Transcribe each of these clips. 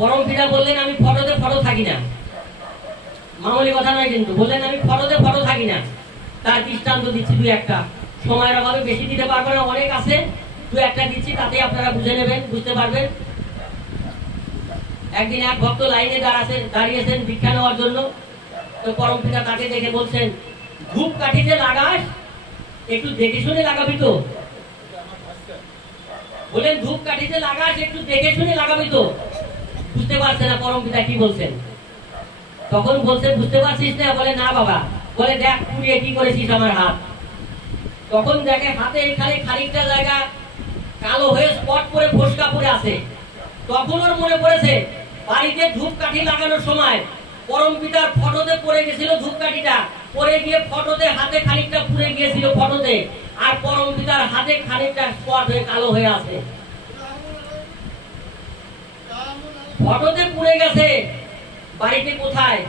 পরম পিতা বললেন আমি ফটোতে ফটো থাকি না, মামুলি কথা নয় কিন্তু, বললেন আমি ফটোতে ফটো থাকি না। তার দৃষ্টান্ত দিচ্ছি দুই একটা, সময়ের অভাবে বেশি দিতে পারবো না, অনেক আছে, দু একটা দিচ্ছি, তাতে আপনারা বুঝে নেবেন, বুঝতে পারবেন। একদিন এক ভক্ত লাইনে দাঁড়িয়েছেন ভিক্ষা নেওয়ার জন্য। তো পরম পিতা তাকে দেখে বলছেন, ধূপ কাঠি যে লাগাস একটু দেখে শুনে লাগাবি তো। বলেন ধূপ কাঠি যে লাগাস একটু দেখে শুনে লাগাবি তো। বুঝতে পারছে না পরম পিতা কি বলছেন। তখন বলছে বুঝতে পারছিস না? বলে না বাবা। বলে দেখ পুড়িয়ে কি করেছিস আমার হাত। তখন দেখে হাতে এখানে খানিকটা জায়গা কালো হয়ে স্পট করে ফোসকা পড়ে আছে। তখন ওর মনে পড়েছে বাড়িতে ধূপকাঠি লাগানোর সময় পরম পিতার ফটোতে পড়ে গেছিল ধূপকাঠিটা, পড়ে গিয়ে ফটোতে হাতে খানিকটা পুড়ে গিয়েছিল ফটোতে, আর পরম পিতার হাতে খানিকটা স্পট হয়ে কালো হয়ে আছে। ফটোতে পুড়ে গেছে, বাড়িতে কোথায়,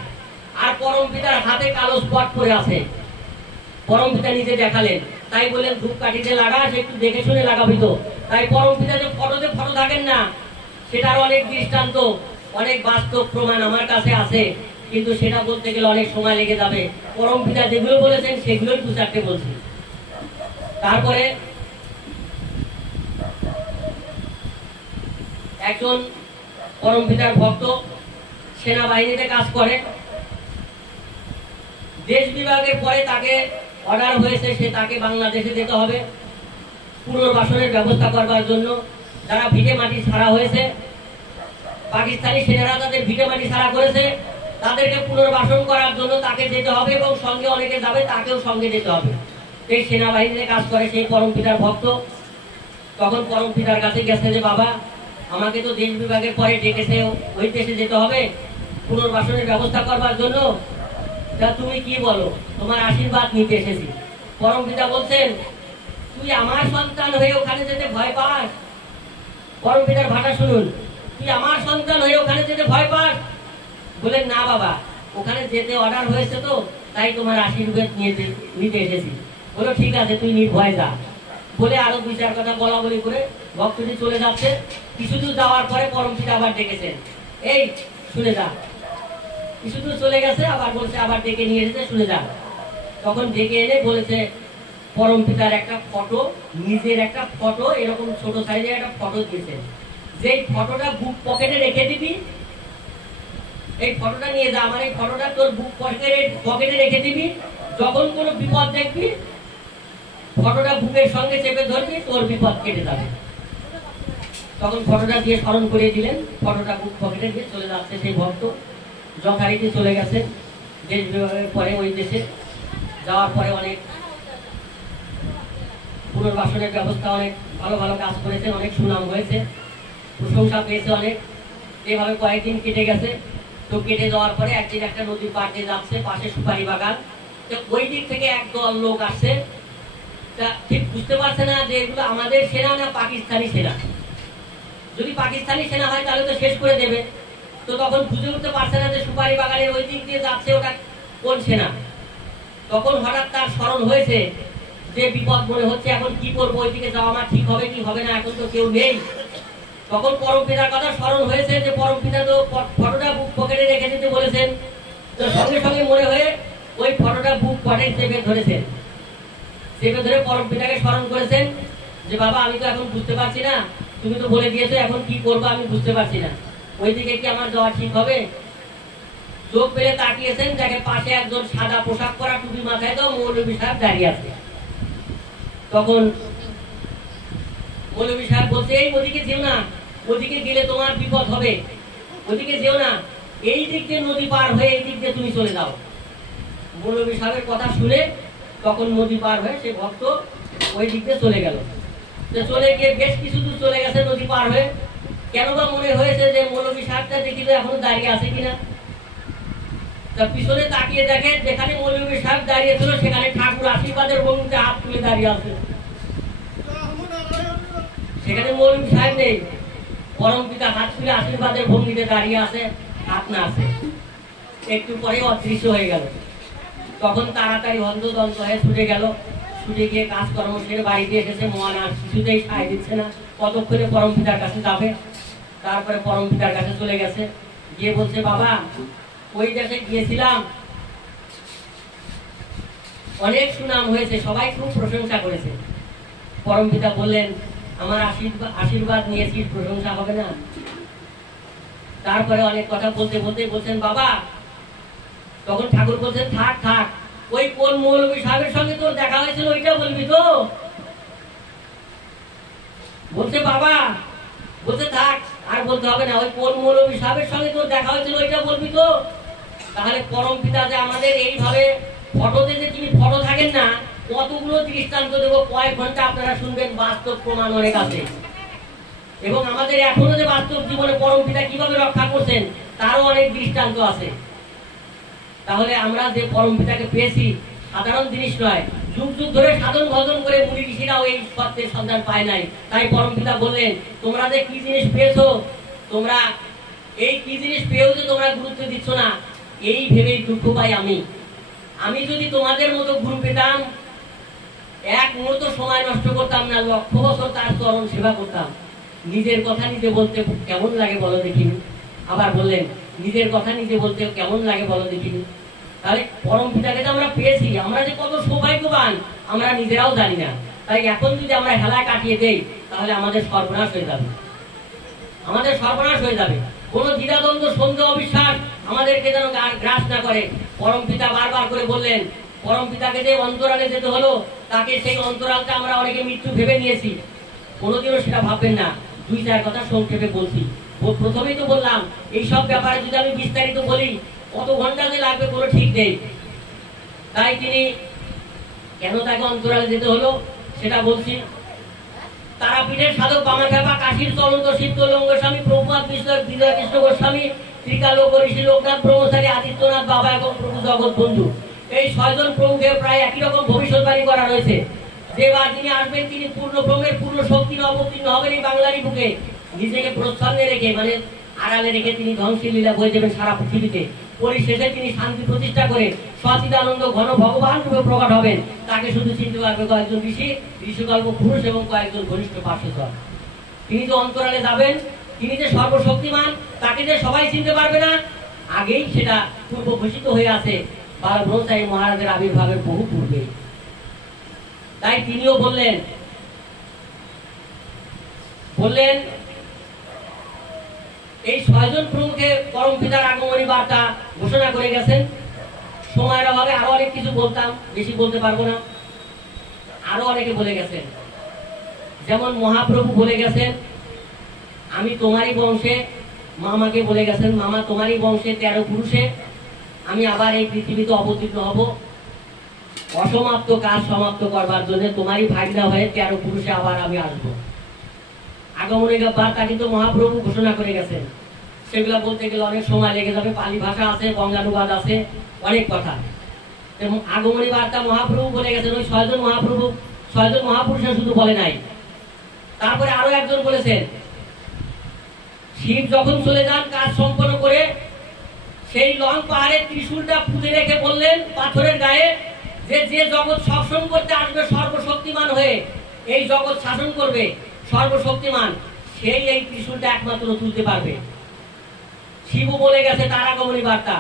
আর পরম পিতার হাতে কালো স্পট পড়ে আছে। পরম পিতা নিজে দেখালেন, তাই বললেন ধূপকাঠিতে লাগাস একটু দেখে শুনে লাগাবি তো। তাই পরম পিতা যে ফটোতে ফটো থাকেন না, সেটার অনেক দৃষ্টান্ত, অনেক বাস্তব প্রমাণ আমার কাছে আছে, কিন্তু সেটা বলতে গেলে অনেক সময় লেগে যাবে। পরম পিতা যেগুলো বলেছেন সেগুলোই দু চারটে বলছি। তারপরে একজন পরম পিতার ভক্ত সেনাবাহিনীতে কাজ করে। দেশ বিভাগের পরে তাকে অর্ডার হয়েছে সে তাকে বাংলাদেশে যেতে হবে পুনর্বাসনের ব্যবস্থা করবার জন্য। যারা ভিটে মাটি ছাড়া হয়েছে, পাকিস্তানি সেনারা তাদের ভিটে মাটি ছাড়া করেছে, তাদেরকে পুনর্বাসন করার জন্য তাকে যেতে হবে এবং সঙ্গে অনেকে যাবে, তাকেও সঙ্গে যেতে হবে। সেই সেনাবাহিনীতে কাজ করে সেই পরম পিতার ভক্ত তখন পরম পিতার কাছে গেছে যে বাবা আমাকে তো দেশ বিভাগের পরে ডেকেছে, ওই দেশে যেতে হবে পুনর্বাসনের ব্যবস্থা করবার জন্য, তা তুমি কি বলো, তোমার আশীর্বাদ নিতে এসেছি। পরম পিতা বলছেন তুই আমার সন্তান হয়ে ওখানে যেতে ভয় পাস? পরম পিতার ভাষা শুনুন, তুই আমার সন্তান হয়ে ওখানে যেতে ভয় পাস? বলেন না বাবা, ওখানে যেতে অর্ডার হয়েছে তো, তাই তোমার আশীর্বাদ নিতে এসেছি। বলো ঠিক আছে তুই নির্ভয় যা। বলে আরো দুই চার কথা বলা বলি করে ভক্তটি চলে যাচ্ছে। কিছুদূর যাওয়ার পরে পরম পিতা আবার ডেকেছেন, এই শুনে যা। কিছুদূর চলে গেছে, আবার বলছে আবার ডেকে নিয়ে এসেছে, শুনে যা। তখন ডেকে এনে বলেছে পরম পিতার একটা ফটো, নিজের একটা ফটো, এরকম ছোট সাইজের একটা ফটো দিয়েছে, যে ফটোটা বুক পকেটে রেখে দিবি, এই ফটোটা নিয়ে যা, আমার এই ফটোটা তোর বুক পকেটে রেখে দিবি, যখন কোনো বিপদ দেখবি ফটোটা বুকের সঙ্গে চেপে ধরবি, তোর বিপদ কেটে যাবে। তখন ফটোটা দিয়ে স্মরণ করিয়ে দিলেন, ফটোটা বুক পকেটে দিয়ে চলে যাচ্ছে সেই ভক্ত। যথারীতি চলে গেছে দেশ বিভাগের পরে ওই দেশে যাওয়ার পরে অনেক পুনর্বাসনের ব্যবস্থা, অনেক ভালো ভালো কাজ করেছেন, অনেক সুনাম হয়েছে, প্রশংসা পেয়েছে অনেক। এভাবে কয়েকদিন কেটে গেছে। তো কেটে যাওয়ার পরে একদিন একটা নদীর পাড় দিয়ে যাচ্ছে, পাশে সুপারি বাগান। তো ওই দিক থেকে একদল লোক আসছে, তা ঠিক বুঝতে পারছে না যে এগুলো আমাদের সেনা না পাকিস্তানি সেনা। যদি পাকিস্তানি সেনা হয় তাহলে তো শেষ করে দেবে। তো তখন বুঝে উঠতে পারছে না যে সুপারি বাগানের ওই দিক দিয়ে যাচ্ছে ওটা কোন সেনা। তখন হঠাৎ তার স্মরণ হয়েছে যে বিপদ মনে হচ্ছে, এখন কি করবো, ওই দিকে যাওয়া আমার ঠিক হবে কি হবে না, এখন তো কেউ নেই। তখন পরম পিতার কথা স্মরণ হয়েছে যে পরম পিতা তো ফটোটা বুক পকেটে রেখে দিতে বলেছেন। তো সঙ্গে সঙ্গে মনে হয়ে ওই ফটোটা বুক পকেটে চেপে ধরেছেন। চেপে ধরে পরম পিতাকে স্মরণ করেছেন যে বাবা আমি তো এখন বুঝতে পারছি না, তুমি তো বলে দিয়েছো, এখন কি করবো আমি বুঝতে পারছি না, ওই দিকে কি আমার যাওয়া ঠিক হবে? চোখ পেলে তাকিয়েছেন, যাকে পাশে একজন সাদা পোশাক পরা, টুপি মাথায় দাও মৌলভী সাহেব দাঁড়িয়ে আছে। তখন মৌলভী সাহেব বলছে এই ওদিকে যেও না, ওদিকে গেলে তোমার বিপদ হবে, ওদিকে যেও না, এই দিক দিয়ে নদী পার হয়ে এই দিক দিয়ে তুমি চলে যাও। মৌলভী সাহেবের কথা শুনে তখন নদী পার হয়ে সে ভক্ত ওই দিক দিয়ে চলে গেল। চলে গিয়ে বেশ কিছু দূর চলে গেছে নদী পার হয়ে। কেন বা মনে হয়েছে যে মৌলভী সাহেবটা দেখিল এখনো দাঁড়িয়ে আছে কিনা। তা পিছনে তাকিয়ে দেখে যেখানে মৌলভী সাহেব দাঁড়িয়ে ছিল সেখানে ঠাকুর আশীর্বাদের ভঙ্গিতে হাত তুলে দাঁড়িয়ে আছে। সেখানে মৌলভী সাহেব নেই, পরম পিতা হাত তুলে আশীর্বাদের ভঙ্গিতে দাঁড়িয়ে আছে, হাত না আছে। একটু পরে অদৃশ্য হয়ে গেল। তখন তাড়াতাড়ি হন্তদন্ত হয়ে ছুটে গেল, ছুটে গিয়ে কাজকর্ম সেরে বাড়িতে এসেছে। মহান আর কিছুতেই সায় দিচ্ছে না, কতক্ষণে পরম পিতার কাছে যাবে। তারপরে পরম পিতার কাছে চলে গেছে, গিয়ে বলছে বাবা ওই দেশে গিয়েছিলাম, অনেক সুনাম হয়েছে, সবাই খুব প্রশংসা করেছে। পরম পিতা বললেন আমার আশীর্বাদ নিয়েছিস, প্রশংসা হবে না? তারপরে অনেক কথা বলতে বলতে বলছেন বাবা, তখন ঠাকুর বলছেন থাক থাক, ওই কোন মৌলভী সাহেবের সঙ্গে তোর দেখা হয়েছিল ওইটা বলবি তো? বলছে বাবা, বলছে থাক আর বলতে হবে না, ওই কোন মৌলভী সাহেবের সঙ্গে তোর দেখা হয়েছিল ওইটা বলবি তো? তাহলে পরম পিতা যে আমাদের এইভাবে ফটোতে যে তিনি ফটো থাকেন না, কতগুলো দৃষ্টান্ত দেবো, কয়েক ঘন্টা আপনারা শুনবেন, বাস্তব প্রমাণ অনেক আছে। এবং আমাদের এখনো যে বাস্তব জীবনে পরম পিতা কিভাবে রক্ষা করছেন তারও অনেক দৃষ্টান্ত আছে। তাহলে আমরা যে পরম পিতাকে পেয়েছি সাধারণ জিনিস নয়, যুগ যুগ ধরে সাধন ভজন করে মুনি ঋষিরাও এই সত্যের সন্ধান পায় নাই। তাই পরম পিতা বললেন তোমরা যে কি জিনিস পেয়েছো, তোমরা এই কি জিনিস পেয়েও যে তোমরা গুরুত্ব দিচ্ছ না, এই ভেবেই দুঃখ পাই আমি। আমি যদি তোমাদের মতো গুরু পেতাম, এক মুহূর্ত সময় নষ্ট করতাম না, লক্ষ বছর তার চরণ সেবা করতাম। নিজের কথা নিজে বলতে কেমন লাগে বলো দেখিনি? আবার বললেন নিজের কথা নিজে বলতে কেমন লাগে বলো দেখিনি? তাহলে পরম পিতাকে আমরা পেয়েছি, আমরা যে কত সৌভাগ্যবান আমরা নিজেরাও জানি না। তাই এখন যদি আমরা হেলায় কাটিয়ে দেই তাহলে আমাদের সর্বনাশ হয়ে যাবে, আমাদের সর্বনাশ হয়ে যাবে। কোন দ্বিধাদ্বন্দ্ব সন্দেহ অবিশ্বাস আমাদেরকে যেন গ্রাস না করে। পরম পিতা বারবার করে বললেন, পরম পিতাকে যে অন্তরালে যেতে হলো, তাকে সেই অন্তরালটা আমরা অনেকে মৃত্যু ভেবে নিয়েছি, কোনোদিনও সেটা ভাববেন না। দুই চার কথা সংক্ষেপে বলছি। প্রথমেই তো বললাম এইসব ব্যাপারে যদি আমি বিস্তারিত বলি কত ঘন্টা যে লাগবে কোনো ঠিক নেই। তাই তিনি কেন তাকে অন্তরালে যেতে হলো সেটা বলছি। তারাপীঠের সাধক বামাখ্যাপা, কাশীর চলন্ত শীতলঙ্গ স্বামী, প্রভুপাদ বিজয় কৃষ্ণ গোস্বামী, ত্রিকালোক ঋষি লোকনাথ ব্রহ্মচারী, আদিত্যনাথ বাবা এবং প্রভু জগৎ বন্ধু, এই 6 জন প্রভুকে প্রায় একই রকম ভবিষ্যৎবাণী করা রয়েছে। যে বার যিনি আসবেন তিনি পূর্ণ ব্রহ্মের পূর্ণ শক্তির অবতীর্ণ হবেন এই বাংলারই বুকে। নিজেকে প্রচ্ছন্নে রেখে মানে আড়ালে রেখে তিনি ধ্বংসের লীলা বয়ে দেবেন সারা পৃথিবীতে। পরিশেষে তিনি শান্তি প্রতিষ্ঠা করে সচিদানন্দ ঘন ভগবান রূপে প্রকট হবেন। তাকে শুধু চিনতে পারবে কয়েকজন ঋষি, ঋষিকল্প পুরুষ এবং কয়েকজন ঘনিষ্ঠ পার্শ্বজন। তিনি যে অন্তরালে যাবেন, তিনি যে সর্বশক্তিমান, তাকে যে সবাই চিনতে পারবে না, আগেই সেটা পূর্ব ঘোষিত হয়ে আছে ব্রহ্মচারী মহারাজের আবির্ভাবের বহু পূর্বে। তাই তিনিও বললেন এই 6 জন প্রমুখে পরম পিতার আগমনী বার্তা ঘোষণা করে গেছেন। সময়ের অভাবে আরো অনেক কিছু বলতাম, বেশি বলতে পারবো না। আরো অনেকে বলে গেছেন, যেমন মহাপ্রভু বলে গেছেন আমি তোমারই বংশে, মামাকে বলে গেছেন মামা তোমারই বংশে 13 পুরুষে আমি আবার এই পৃথিবীতে অবতীর্ণ হব, অসমাপ্ত কাজ সমাপ্ত করবার জন্য তোমারই ভাগনা হয়ে 13 পুরুষে আবার আমি আসবো। আগমনের বার্তা কিন্তু মহাপ্রভু ঘোষণা করে গেছেন। সেগুলো বলতে গেলে অনেক সময় লেগে যাবে, পালি ভাষা আছে, বঙ্গানুবাদ আছে, অনেক কথা। আগমনী বার্তা মহাপ্রভু বলে গেছেন। ওই 6 জন মহাপুরুষের শুধু বলে নাই, তারপরে আরো একজন বলেছেন শিব যখন চলে যান কাজ সম্পন্ন করে, সেই লং পাহাড়ের ত্রিশূলটা পুঁতে রেখে বললেন পাথরের গায়ে যে জগৎ শাসন করতে আসবে সর্বশক্তিমান হয়ে, এই জগৎ শাসন করবে সর্বশক্তিমান, সেই এই ত্রিশূলটা একমাত্র তুলতে পারবে। শিব বলে গেছে তার আগমনী বার্তা।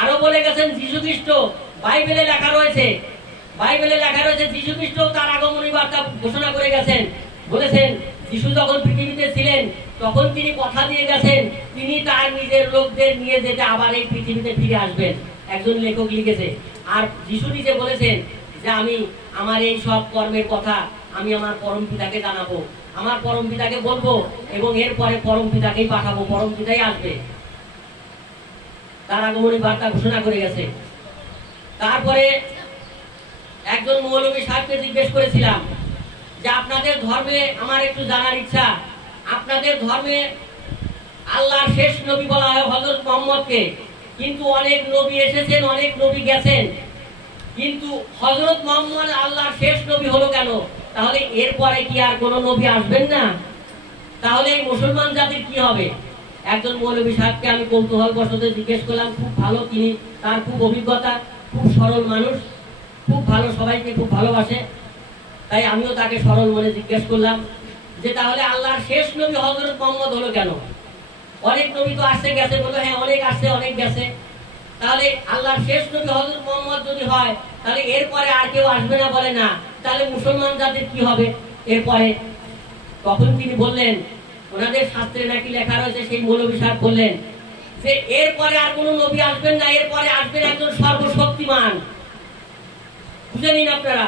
আরো বলে গেছেন যীশু খ্রিস্ট, বাইবেলে লেখা রয়েছে যীশু খ্রিস্ট তার আগমনী বার্তা ঘোষণা করে গেছেন। বলেছেন যীশু যখন পৃথিবীতে ছিলেন তখন তিনি কথা দিয়ে গেছেন তিনি তার নিজের লোকদের নিয়ে যেতে আবার এই পৃথিবীতে ফিরে আসবেন। একজন লেখক লিখেছে। আর যীশু নিজে বলেছেন যে আমি আমার এই সব কর্মের কথা আমি আমার পরম পিতাকে জানাবো, আমার পরম পিতাকে বলবো এবং এরপরে পরম পিতাকেই পাঠাবো, পরম পিতাই আসবে। তার আগমনী বার্তা ঘোষণা করে গেছে। তারপরে একজন মৌলভী সাহেবকে জিজ্ঞেস করেছিলাম যে আপনাদের ধর্মে আমার একটু জানার ইচ্ছা, আপনাদের ধর্মে আল্লাহর শেষ নবী বলা হয় হযরত মুহাম্মদকে, কিন্তু অনেক নবী এসেছেন, অনেক নবী গেছেন, কিন্তু হযরত মুহাম্মদ আল্লাহর শেষ নবী হলো কেন? তাহলে এরপরে কি আর কোনো নবী আসবেন না? তাহলে এই মুসলমান জাতির কি হবে? একজন মৌলভী সাহেবকে আমি কৌতূহলবশত জিজ্ঞেস করলাম, খুব ভালো, তিনি তার খুব অভিজ্ঞতা, খুব সরল মানুষ, খুব ভালো, সবাইকে খুব ভালোবাসে। তাই আমিও তাকে সরল মনে জিজ্ঞেস করলাম যে তাহলে আল্লাহর শেষ নবী হযরত মুহাম্মদ হলো কেন? অনেক নবী তো আসছে গেছে, বলে হ্যাঁ অনেক আসছে অনেক গেছে। তাহলে আল্লাহর শেষ নবী হযরত মুহাম্মদ যদি হয়, তাহলে এরপরে আর কেউ আসবে না বলে না, তাহলে মুসলমান জাতির কি হবে এরপরে? তখন তিনি বললেন, ওনাদের শাস্ত্রে নাকি লেখা রয়েছে, সেই মৌলভী সাহেব বললেন যে এরপরে আর কোন নবী আসবেন না, এরপরে আসবেন একজন সর্বশক্তিমান। বুঝে নিন আপনারা,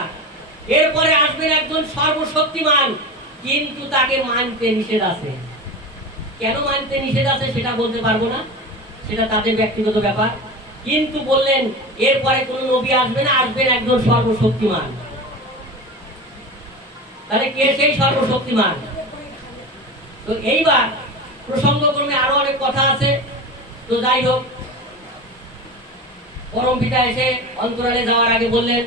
এরপরে আসবেন একজন সর্বশক্তিমান, কিন্তু তাকে মানতে নিষেধ আছে। কেন মানতে নিষেধ আছে সেটা বলতে পারবো না, সেটা তাদের ব্যক্তিগত ব্যাপার। কিন্তু বললেন এরপরে কোন নবী আসবে না, আসবেন একজন সর্বশক্তিমান। তাহলে কে সেই সর্বশক্তিমান? তো এইবার প্রসঙ্গক্রমে আরো অনেক কথা আছে। তো যাই হোক, পরম পিতা এসে অন্তরালে যাওয়ার আগে বললেন,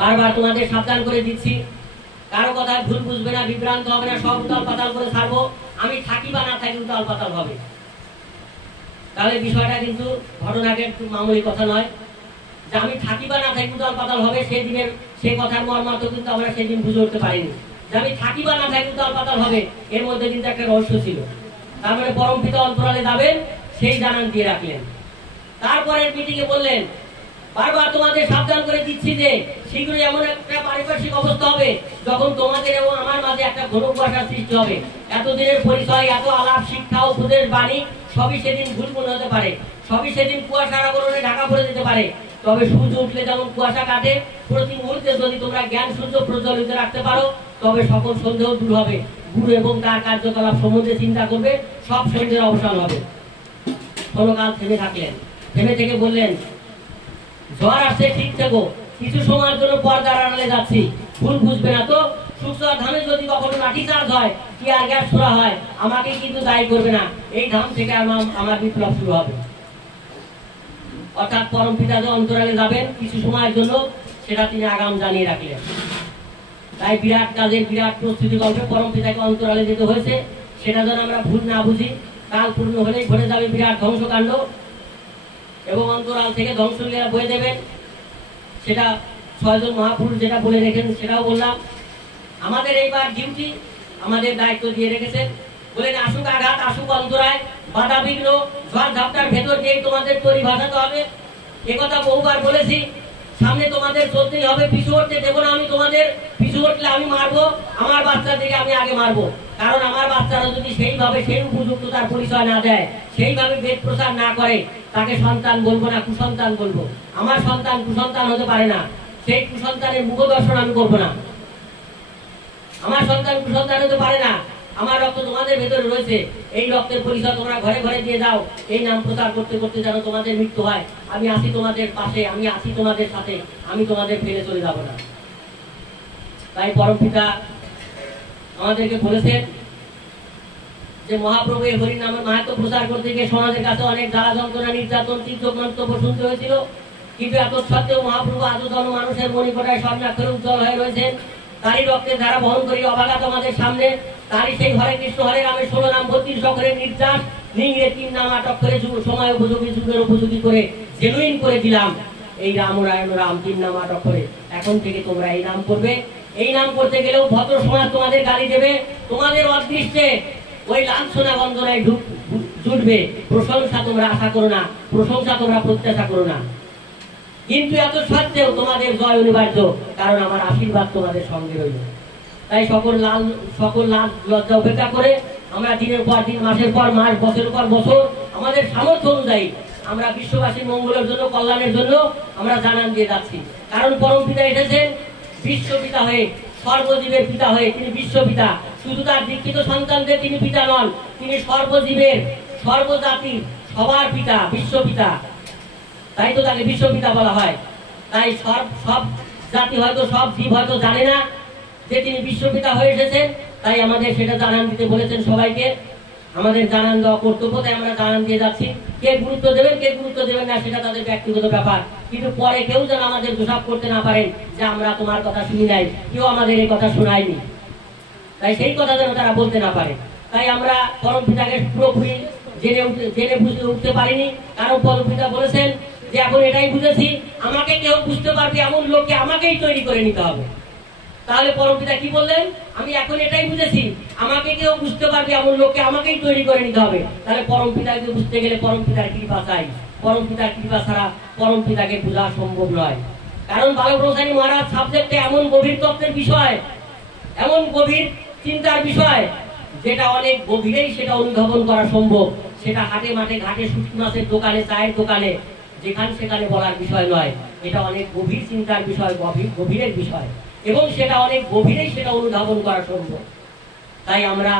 বারবার তোমাদের সাবধান করে দিচ্ছি, কারো কথায় ভুল বুঝবে না, বিভ্রান্ত হবে না, সব উতাল পাতাল করে ছাড়বো। আমি থাকি বা না থাকি উতাল পাতাল হবে। তাহলে বিষয়টা কিন্তু ঘটনাকে একটু মামুলি কথা নয়, যে আমি থাকি বা না থাকি উতাল পাতাল হবে, সেই দিনের সেই কথার মর্মার্থ কিন্তু আমরা সেদিন বুঝে উঠতে পারিনি। যে আমি থাকি বা না থাকি উতাল পাতাল হবে, এর মধ্যে কিন্তু একটা রহস্য ছিল। তার মানে পরম পিতা অন্তরালে যাবেন সেই জানান দিয়ে রাখলেন। তারপরে মিটিংয়ে বললেন, বারবার তোমাদের সাবধান করে দিচ্ছি যে শীঘ্রই এমন একটা পারিপার্শ্বিক অবস্থা হবে যখন তোমাদের এবং আমার মাঝে একটা ঘন কুয়াশার সৃষ্টি হবে। এতদিনের পরিচয়, এত আলাপ, শিক্ষা, উপদেশ, বাণী সবই সেদিন ভুল হতে পারে, সবই সেদিন কুয়াশার আবরণে ঢাকা পড়ে যেতে পারে। তবে সূর্য উঠলে যেমন কুয়াশা কাটে, প্রতি মুহূর্তে যদি তোমরা জ্ঞান সূর্য প্রজ্বলিত রাখতে পারো, তবে সকল সন্দেহ দূর হবে। গুরু এবং তার কার্যকলাপ সম্বন্ধে চিন্তা করবে, সব সন্দেহের অবসান হবে। ক্ষণকাল থেমে থাকলেন, থেমে থেকে বললেন, ঝড় আসছে ঠিক থেকো, কিছু সময়ের জন্য পর্দার আড়ালে যাচ্ছি, ভুল বুঝবে না তো। শুকনো ধামে যদি কখনো লাঠি চার্জ হয়, কি আর গ্যাস ছোড়া হয়, আমাকে কিন্তু দায়ী করবে না। এই ধাম থেকে আমার বিপ্লব শুরু হবে। অর্থাৎ পরম পিতা যে অন্তরালে যাবেন কিছু সময়ের জন্য, সেটা তিনি আগাম জানিয়ে রাখলেন। তাই বিরাট কাজের বিরাট প্রস্তুতি কল্পে পরম পিতাকে অন্তরালে যেতে হয়েছে। সেটা যেন আমরা ভুল না বুঝি, কাল পূর্ণ হলেই ঘটে যাবে বিরাট ধ্বংসকাণ্ড, এবং অন্তরাল থেকে ধ্বংসলীলা বয়ে দেবেন। সেটা 6 জন মহাপুরুষ যেটা বলে রেখেন সেটাও বললাম। আমাদের এইবার ডিউটি, আমাদের দায়িত্ব দিয়ে রেখেছেন, বলেন আসুক আঘাত, আসুক অন্তরায়, বাধা বিঘ্ন, ঝড় ঝাপটার ভেতর দিয়েই তোমাদের তৈরি ভাসাতে হবে। একথা বহুবার বলেছি। সামনে তোমাদের চলতেই হবে, পিছু হটতে দেবো না আমি তোমাদের। পিছু হটলে আমি মারবো, আমার বাচ্চাদেরকে আমি আগে মারবো। কারণ আমার বাচ্চারা যদি সেইভাবে সেই উপযুক্ততার পরিচয় না দেয়, সেইভাবে বেদ প্রচার না করে, তাকে সন্তান বলবো না, কুসন্তান বলবো। আমার সন্তান কুসন্তান হতে পারে না, সেই কুসন্তানের মুখদর্শন আমি করবো না। আমার সন্তান কুসন্তান হতে পারে না, আমার রক্ত তোমাদের ভেতরে রয়েছে, এই রক্তের পরিচয় তোমরা ঘরে ঘরে দিয়ে যাও। এই নাম প্রচার করতে করতে যেন তোমাদের মৃত্যু হয়, আমি আছি তোমাদের পাশে, আমি আছি তোমাদের সাথে, আমি তোমাদের ফেলে চলে যাব না। তাই পরম পিতা আমাদেরকে বলেছেন যে মহাপ্রভু এই হরি নামের মাহাত্ম্য প্রচার করতে গিয়ে সমাজের কাছে অনেক জ্বালা যন্ত্রণা, নির্যাতন, তীর্থ মন্তব্য শুনতে হয়েছিল। কিন্তু এত সত্ত্বেও মহাপ্রভু আজও মানুষের মণিকোটায় স্বর্ণাক্ষরে উজ্জ্বল হয়ে রয়েছেন। তারই রক্তের ধারা বহন করি অবাগাত আমাদের সামনে। তারই সেই হরে কৃষ্ণ হরে রামের 16 নাম 32 অক্ষরের নির্যাস নিংড়ে 3 নাম আটক করে সময় উপযোগী, যুগের উপযোগী করে জেনুইন করে দিলাম। এই রাম রায়ণ রাম 3 নাম আটক করে এখন থেকে তোমরা এই নাম করবে। এই নাম করতে গেলেও ভদ্র সমাজ তোমাদের গালি দেবে, তোমাদের অদৃষ্টে ওই লাঞ্ছনা বন্দনায় জুটবে। প্রশংসা তোমরা আশা করো না, প্রশংসা তোমরা প্রত্যাশা করো না। কিন্তু এত সত্ত্বেও তোমাদের জয় অনিবার্য, কারণ আমার আশীর্বাদ তোমাদের সঙ্গে রইল। তাই সকল লাল লজ্জা উপেক্ষা করে আমরা দিনের পর দিন, মাসের পর মাস, বছরের পর বছর আমাদের সামর্থ্য অনুযায়ী আমরা বিশ্ববাসীর মঙ্গলের জন্য, কল্যাণের জন্য আমরা জানান দিয়ে যাচ্ছি। কারণ পরম পিতা এসেছেন বিশ্বপিতা হয়ে, সর্বজীবের পিতা হয়ে। তিনি বিশ্বপিতা, শুধু তার দীক্ষিত সন্তানদের তিনি পিতা নন, তিনি সর্বজীবের, সর্বজাতির, সবার পিতা, বিশ্বপিতা। তাই তো তাকে বিশ্বপিতা বলা হয়। তাই সব জাতি হয়তো, সব জীব হয়তো জানে না যে তিনি বিশ্বপিতা হয়ে এসেছেন। তাই আমাদের সেটা জানান দিতে বলেছেন সবাইকে। আমাদের জানান দেওয়া কর্তব্য, তাই আমরা জানান দিয়ে যাচ্ছি। কে গুরুত্ব দেবেন, কে গুরুত্ব দেবেন না, সেটা তাদের ব্যক্তিগত ব্যাপার। কিন্তু পরে কেউ যেন আমাদের দোষারোপ করতে না পারেন যে আমরা তোমার কথা শুনি নাই, কেউ আমাদের এই কথা শোনায়নি। তাই সেই কথা যেন তারা বলতে না পারে। তাই আমরা পরম পিতাকে পুরোপুরি জেনে বুঝে উঠতে পারিনি। কারণ পরম পিতা বলেছেন যে এখন এটাই বুঝেছি, আমাকে কেউ বুঝতে পারবে এমন লোককে আমাকেই তৈরি করে নিতে হবে। তাহলে পরমপিতা কি বললেন, আমি এখন এটাই বুঝেছি, আমাকে কেউ বুঝতে পারবে এমন লোককে আমাকেই তৈরি করে নিতে হবে। তাহলে পরমপিতাকে বুঝতে গেলে পরমপিতার কৃপা চাই, পরমপিতার কৃপা ছাড়া পরমপিতাকে বোঝা সম্ভব নয়। কারণ বালক ব্রহ্মচারী মহারাজ সাবজেক্টে এমন গভীর তত্ত্বের বিষয়, এমন গভীর চিন্তার বিষয়, যেটা অনেক গভীরেই সেটা অনুধাবন করা সম্ভব। সেটা হাটে মাঠে ঘাটে শুটকি মাছের দোকানে চায়ের দোকানে যেখানে সেখানে বলার বিষয় নয়। এটা অনেক গভীর চিন্তার বিষয়, গভীরের বিষয়, এবং সেটা অনেক গভীরেই সেটা অনুধাবন করা সম্ভব। তাই আমরা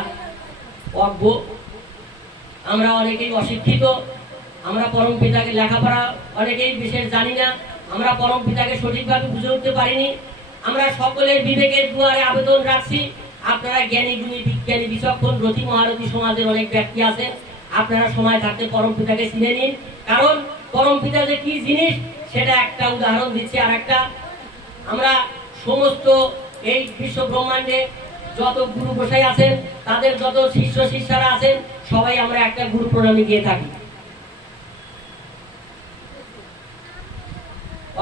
অজ্ঞ, আমরা অনেকেই অশিক্ষিত, আমরা পরমপিতাকে লেখাপড়া অনেকেই বিশেষ জানি না, আমরা পরমপিতাকে সঠিকভাবে বুঝে উঠতে পারিনি। আমরা সকলের বিবেকের দুয়ারে আবেদন রাখছি, আপনারা জ্ঞানী গুণী বিজ্ঞানী বিচক্ষণ রতি মহারথী সমাজের অনেক ব্যক্তি আছেন, আপনারা সময় থাকতে পরমপিতাকে চিনে নিন। কারণ পরমপিতা যে কি জিনিস সেটা একটা উদাহরণ দিচ্ছি। আর একটা, আমরা সমস্ত এই বিশ্ব ব্রহ্মাণ্ডে যত গুরু গোসাই আছেন, তাদের যত শিষ্য শিষ্যারা আছেন, সবাই আমরা একটা গুরু প্রণামী দিয়ে থাকি।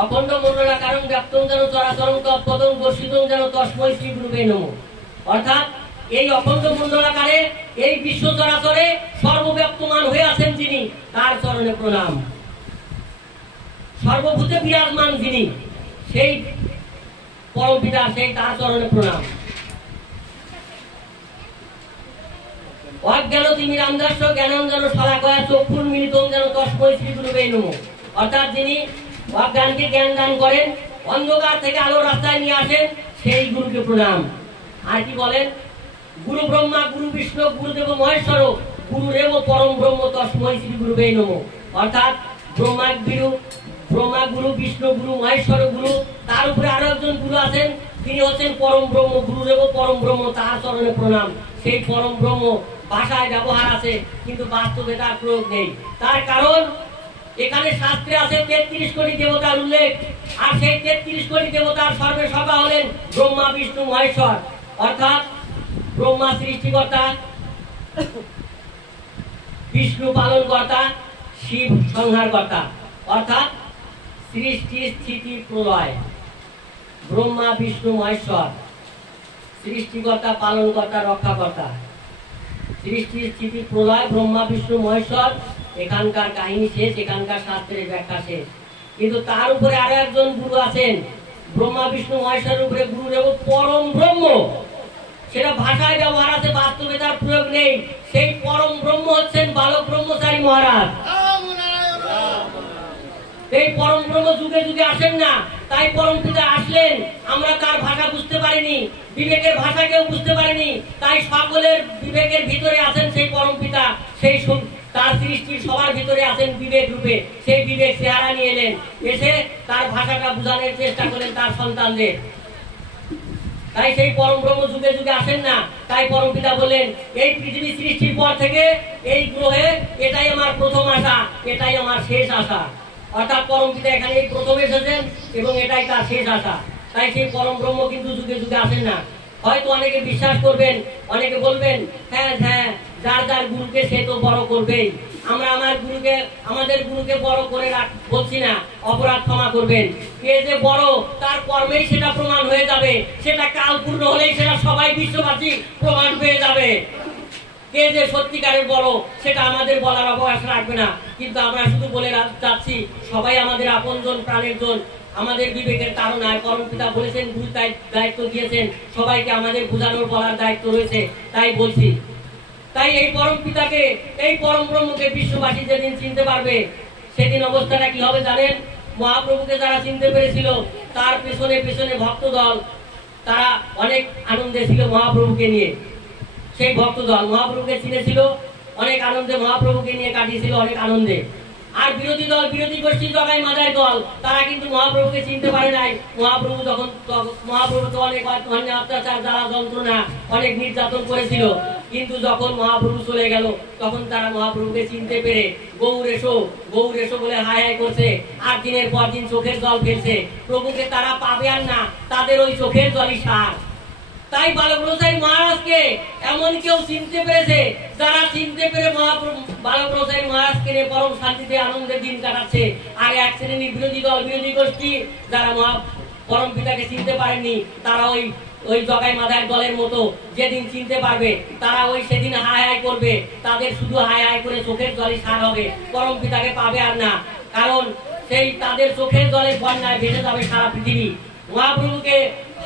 অখণ্ড মণ্ডলাকারং ব্যাপ্তং যেন চরাচরং তৎপদং দর্শিতং যেন তস্মৈ শ্রী গুরুবে নমঃ। অর্থাৎ এই অখণ্ড মণ্ডলাকারে এই বিশ্ব চরাচরে সর্বব্যাপ্তমান হয়ে আছেন যিনি, তার চরণে প্রণাম। সর্বভূতে বিরাজমান যিনি, সেই পরমপিতা, সেই তার চরণে প্রণাম। অজ্ঞান তিমিরান্ধাস্য জ্ঞানাঞ্জন শলাকয়া চক্ষুর্মিলিতং যেন তস্মৈ শ্রী গুরুবে নমঃ। অর্থাৎ যিনি অজ্ঞানকে জ্ঞান দান করেন, অন্ধকার থেকে আলো রাস্তায় নিয়ে আসেন, সেই গুরুকে প্রণাম। আর কি বলেন, গুরু ব্রহ্মা গুরু বিষ্ণু গুরুদেব মহেশ্বর গুরুরেব পরম ব্রহ্ম তস্মৈ শ্রী গুরুবে নমঃ। অর্থাৎ ব্রহ্মা গুরু বিষ্ণু গুরু মহেশ্বর গুরু, তার উপরে আরো একজন গুরু আছেন, তিনি হচ্ছেন পরম ব্রহ্ম, গুরুদেব পরম ব্রহ্ম, তার চরণে প্রণাম। সেই পরম ব্রহ্ম ভাষায় ব্যবহার আছে, কিন্তু বাস্তবে তার প্রয়োগ নেই। তার কারণ এখানে শাস্ত্রে আছে 33 কোটি দেবতার উল্লেখ, আর সেই 33 কোটি দেবতার সর্বে সভা হলেন ব্রহ্মা বিষ্ণু মহেশ্বর। অর্থাৎ ব্রহ্মা সৃষ্টিকর্তা, বিষ্ণু পালনকর্তা, শিব সংহারকর্তা। অর্থাৎ সৃষ্টি স্থিতি প্রলয়, ব্রহ্মা বিষ্ণু মহেশ্বর, সৃষ্টিকর্তা পালনকর্তা রক্ষাকর্তা। সৃষ্টি স্থিতি প্রলয়, ব্রহ্মা বিষ্ণু মহেশ্বর, এখানকার কাহিনী শেষ, এখানকার শাস্ত্রের ব্যাখ্যা শেষ। কিন্তু তার উপরে আরো একজন গুরু আছেন, ব্রহ্মা বিষ্ণু মহেশ্বরের উপরে গুরুদেব পরম ব্রহ্ম। সেটা ভাষায় ব্যবহার আছে, বাস্তবে তার প্রয়োগ নেই। সেই পরম ব্রহ্ম হচ্ছেন বালক ব্রহ্মচারী মহারাজ। এই পরম ব্রহ্ম যুগে যুগে আসেন না, তাই পরমপিতা আসলেন, আমরা তার ভাষা বুঝতে পারিনি, বিবেকের ভাষা কেউ বুঝতে পারিনি। তাই সকলের বিবেকের ভিতরে আছেন সেই পরমপিতা, সেই তার সৃষ্টির সবার ভিতরে আছেন বিবেক রূপে। সেই বিবেক চেহারা নিয়ে এলেন, এসে তার ভাষাটা বোঝানোর চেষ্টা করেন তার সন্তানদের। তাই সেই পরম ব্রহ্ম যুগে যুগে আসেন না, তাই পরমপিতা বললেন, এই পৃথিবী সৃষ্টির পর থেকে এই গ্রহে এটাই আমার প্রথম আশা, এটাই আমার শেষ আশা। অর্থাৎ পরমপিতা এখানে এই প্রথম এসেছেন এবং এটাই তার শেষ আশা। তাই সেই পরম ব্রহ্ম কিন্তু যুগে যুগে আসেন না। হয়তো অনেকে বিশ্বাস করবেন, অনেকে বলবেন, হ্যাঁ হ্যাঁ, যার যার গুরুকে সে তো বড় করবেই। আমরা আমাদের গুরুকে বড় করে বলছি না, অপরাধ ক্ষমা করবেন। কে যে বড় তার কর্মেই সেটা প্রমাণ হয়ে যাবে, সেটা কাল পূর্ণ হলেই সেটা সবাই বিশ্ববাসী প্রমাণ পেয়ে যাবে। কে যে সত্যিকারের বড় সেটা আমাদের বলার অবকাশ রাখবে না, কিন্তু আমরা শুধু বলে যাচ্ছি সবাই আমাদের আপনজন, প্রাণের জন, আমাদের বিবেকের তাড়নায় পরমপিতা বলেছেন, গুরু দায়িত্ব দিয়েছেন, সবাইকে আমাদের বোঝানোর বলার দায়িত্ব রয়েছে, তাই বলছি। তাই এই পরমপিতাকে, এই পরম ব্রহ্মকে বিশ্ববাসী যেদিন চিনতে পারবে, সেদিন অবস্থাটা কি হবে জানেন? মহাপ্রভুকে যারা চিনতে পেরেছিল, তার পেছনে পেছনে ভক্তদল, তারা অনেক আনন্দে ছিল মহাপ্রভুকে নিয়ে। সেই ভক্তদল মহাপ্রভুকে চিনেছিল, অনেক আনন্দে মহাপ্রভুকে নিয়ে কাটিয়েছিল, অনেক আনন্দে। আর বিরোধী দল, বিরোধী গোষ্ঠী জগাই মাদায় দল, তারা কিন্তু মহাপ্রভুকে চিনতে পারে নাই। মহাপ্রভু তো অনেক অত্যাচার, জ্বালা যন্ত্রণা, অনেক নির্যাতন করেছিল। কিন্তু যখন মহাপ্রভু চলে গেল, তখন তারা মহাপ্রভুকে চিনতে পেরে গৌর এসো, গৌর এসো বলে হাই হাই করছে, আর দিনের পর দিন চোখের জল ফেলছে। প্রভুকে তারা পাবে আর না, তাদের ওই চোখের জলই সার। তাই বালক ব্রহ্মচারী মহারাজকে এমন কেউ চিনতে পেরেছে, যারা চিনতে পেরে বালক ব্রহ্মচারী মহারাজকে নিয়ে পরম শান্তিতে আনন্দে দিন কাটাচ্ছে। আর এক শ্রেণীর বিরোধী দল, বিরোধী গোষ্ঠী, যারা পরম পিতাকে চিনতে পারেননি, তারা ওই ওই জগাই মাদার দলের মতো যেদিন চিনতে পারবে তারা ওই সেদিন হায় হায় করবে, তাদের শুধু হায় হায় করে চোখের জলই সার হবে, পরম পিতাকে পাবে আর না। কারণ সেই তাদের চোখের জলের বন্যায় ভেসে যাবে সারা পৃথিবী। মহাপ্রভুকে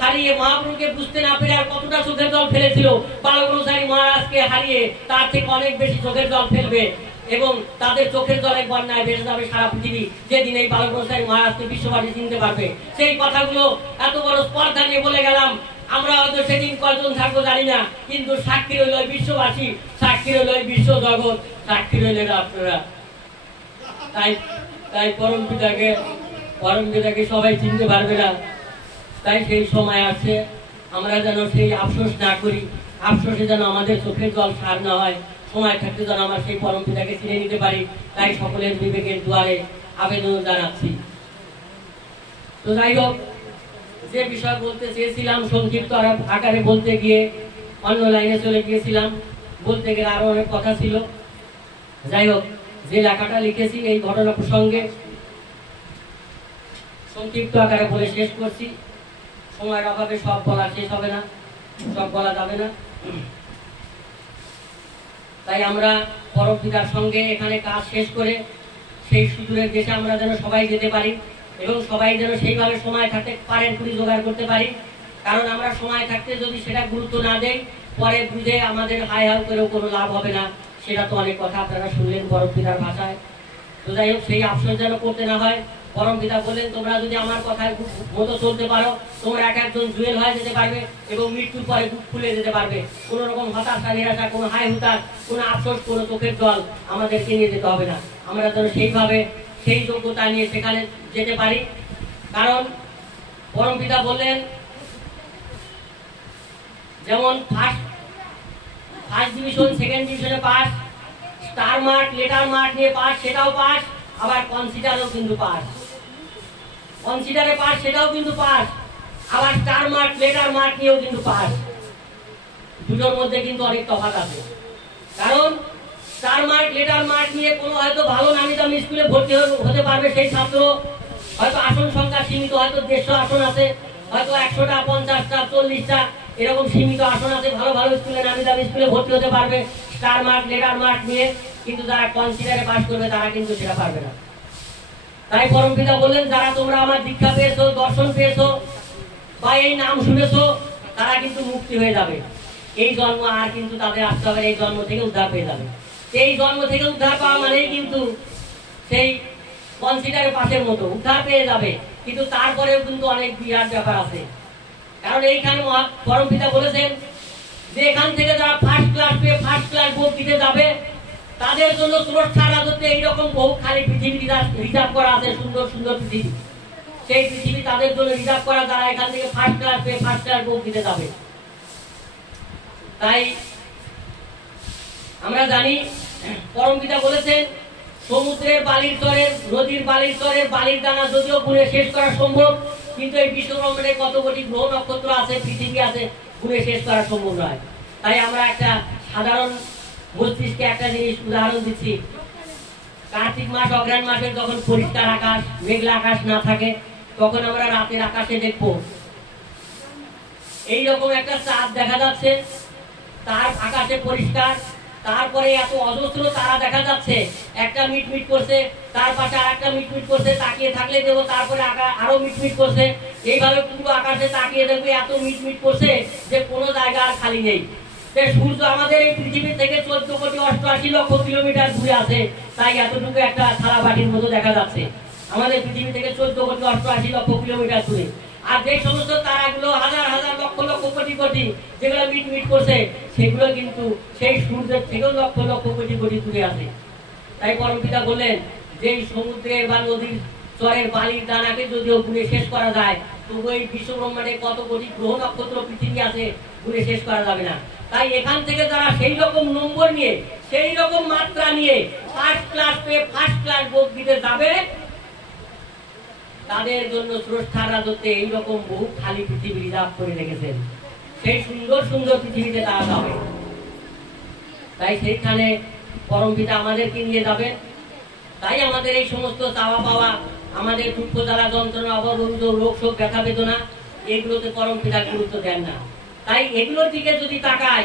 হারিয়ে, মহাপ্রভুকে বুঝতে না পেরে আর কতটা চোখের জল ফেলেছিল, বালক অনুসারী মহারাজকে হারিয়ে তার থেকে অনেক বেশি চোখের জল ফেলবে এবং তাদের চোখের জলের বন্যায় ভেসে যাবে সারা পৃথিবী যেদিন এই বালক অনুসারী মহারাজকে বিশ্ববাসী চিনতে পারবে। সেই কথাগুলো এত বড় স্পর্ধা নিয়ে বলে গেলাম। আমরা হয়তো সেদিন কয়জন থাকবো জানি না, কিন্তু সাক্ষী রইল বিশ্ববাসী, সাক্ষী রইল বিশ্ব জগৎ, সাক্ষী রইলেন আপনারা। তাই তাই পরম পিতাকে সবাই চিনতে পারবে না। তাই সেই সময় আসছে, আমরা যেন সেই আফসোস না করি, আফসোসে যেন আমাদের চোখের জল সার না হয়, সময় থাকতে যেন আমরা সেই পরম পিতাকে চিনে নিতে পারি। তাই সকলের বিবেকের দুয়ারে আবেদন জানাচ্ছি। তো যাই হোক, যে বিষয় বলতে চেয়েছিলাম সংক্ষিপ্ত আকারে বলতে গিয়ে অন্য লাইনে চলে গিয়েছিলাম, বলতে গেলে আরো অনেক কথা ছিল। যাই হোক, যে লেখাটা লিখেছি এই ঘটনা প্রসঙ্গে সংক্ষিপ্ত আকারে বলে শেষ করছি। সময়ের অভাবে সব বলা শেষ হবে না, সব বলা যাবে না। তাই আমরা পরম পিতার সঙ্গে এখানে কাজ শেষ করে সেই সুদূরের দেশে আমরা যেন সবাই যেতে পারি এবং সবাই যেন সেইভাবে সময় থাকতে পারেন পুরি জোগাড় করতে পারি। কারণ আমরা সময় থাকতে যদি সেটা গুরুত্ব না দেই, পরে বুঝে আমাদের হাই হাই করেও কোনো লাভ হবে না। সেটা তো অনেক কথা আপনারা শুনলেন পরম পিতার ভাষায়। তো যাই হোক, সেই আফসোস যেন করতে না হয়। পরম পিতা বললেন, তোমরা যদি আমার কথায় মতো চলতে পারো, তোমরা এক একজন জুয়েল হয়ে যেতে পারবে এবং মৃত্যুর পরে বুক খুলে যেতে পারবে। কোনো রকম হতাশা, নিরাশা, কোনো হাই হুতাশ, কোনো আফসোস, কোনো চোখের জল আমাদেরকে নিয়ে যেতে হবে না। আমরা যেন সেইভাবে সেই যোগ্যতা নিয়ে সেখানে যেতে পারি। কারণ পরম পিতা বললেন, যেমন ফার্স্ট ডিভিশন, সেকেন্ড ডিভিশনে পাস, স্টার মার্ক, লেটার মার্ক নিয়ে পাস, সেটাও পাস, আবার কনসিডারও কিন্তু পাস, কনসিডারে পাস, সেটাও কিন্তু পাস, আবার স্টার মার্ক, লেটার মার্ক নিয়েও কিন্তু পাস। দুটোর মধ্যে কিন্তু অনেক তফাৎ আছে। কারণ স্টার মার্ক, লেটার মার্ক নিয়ে কোনো হয়তো ভালো নামি দামি স্কুলে ভর্তি হতে পারবে সেই ছাত্র, হয়তো আসন সংখ্যা সীমিত, হয়তো 150 আসন আছে, হয়তো 100টা, 50টা, 40টা এরকম সীমিত আসন আছে, ভালো ভালো স্কুলে নামি দামি স্কুলে ভর্তি হতে পারবে স্টার মার্ক, লেটার মার্ক নিয়ে। কিন্তু যারা কনসিডারে পাস করবে তারা কিন্তু সেটা পারবে না। তাই পরম পিতা বললেন, যারা তোমরা আমার দীক্ষা পেয়েছো, দর্শন পেয়েছো বা এই নাম শুনেছো, তারা কিন্তু মুক্তি হয়ে যাবে। এই জন্ম আর কিন্তু তাদের আসতে হবে, এই জন্ম থেকে উদ্ধার পেয়ে যাবে। এই জন্ম থেকে উদ্ধার পাওয়া মানেই কিন্তু সেই কনসিডারে পাসের মতো উদ্ধার পেয়ে যাবে। কিন্তু তারপরেও কিন্তু অনেক বিরাট ব্যাপার আছে। কারণ এইখানে পরম পিতা বলেছেন যে এখান থেকে যারা ফার্স্ট ক্লাস পেয়ে ফার্স্ট ক্লাস ভোগ দিতে যাবে, তাদের জন্য সুরক্ষা রাজত্বে এইরকম বহু খালি পৃথিবী রিজার্ভ করা আছে, সুন্দর সুন্দর পৃথিবী। সেই পৃথিবী তাদের জন্য রিজার্ভ করা, যারা এখান থেকে ফার্স্ট ক্লাস পেয়ে ফার্স্ট ক্লাস ভোগ দিতে যাবে। তাই আমরা জানি পরম পিতা বলেছেন, সমুদ্রের বালির চরের, নদীর বালির চরের বালির দানা যদিও গুণে শেষ করা সম্ভব, কিন্তু এই বিশ্বব্রহ্মাণ্ডে কত কোটি গ্রহ নক্ষত্র আছে, পৃথিবী আছে, গুণে শেষ করা সম্ভব নয়। তাই আমরা একটা সাধারণ মস্তিষ্কে একটা জিনিস উদাহরণ দিচ্ছি। কার্তিক মাস, অগ্রহায়ণ মাসে যখন পরিষ্কার আকাশ, মেঘলা আকাশ না থাকে, তখন আমরা রাতের আকাশে দেখবো এইরকম একটা চাঁদ দেখা যাচ্ছে, তার আকাশে পরিষ্কার, তারপরে এত অজস্র তারা দেখা যাচ্ছে, একটা মিটমিট করছে, তার পাশে আর একটা মিটমিট করছে, তাকিয়ে থাকলে দেখবো তারপরে আরো মিটমিট করছে। এইভাবে পুরো আকাশে তাকিয়ে দেখবে এত মিটমিট করছে যে কোনো জায়গা আর খালি নেই। সূর্য আমাদের এই পৃথিবী থেকে 14,88,00,000 কিলোমিটার দূরে আছে, তাই এতটুকু একটা থালা বাটির মতো দেখা যাচ্ছে আমাদের পৃথিবী থেকে 14,88,00,000 কিলোমিটার দূরে। আর যে সমস্ত তারাগুলো হাজার হাজার লক্ষ লক্ষ কোটি কোটি যেগুলো মিটমিট করছে, সেগুলো কিন্তু সেই সূর্যের থেকেও লক্ষ লক্ষ কোটি কোটি দূরে আছে। তাই পরম পিতা বললেন যে সমুদ্রের বা নদীর চরের বালির দানাকে যদিও গুণে শেষ করা যায়, তবু এই বিশ্বব্রহ্মাণ্ডে কত কোটি গ্রহ নক্ষত্র পৃথিবী আছে, গুণে শেষ করা যাবে না। তাই এখান থেকে যারা সেই রকম নম্বর নিয়ে, সেই রকম মাত্রা নিয়ে ফার্স্ট ক্লাস পেয়ে ফার্স্ট ক্লাস ভোগ দিতে যাবে, তাদের জন্য স্রষ্টার রাজত্বে এইরকম বহু খালি পৃথিবী রিজার্ভ করে রেখেছেন। সেই সুন্দর সুন্দর পৃথিবীতে তারা যাবে। তাই সেইখানে পরম পিতা আমাদেরকে নিয়ে যাবে। তাই আমাদের এই সমস্ত চাওয়া পাওয়া, আমাদের দুঃখ জ্বালা যন্ত্রণা, অবরোধ, রোগ শোক, ব্যথা বেদনা, এগুলোতে পরম পিতা গুরুত্ব দেন না। তাই এগুলোর দিকে যদি তাকাই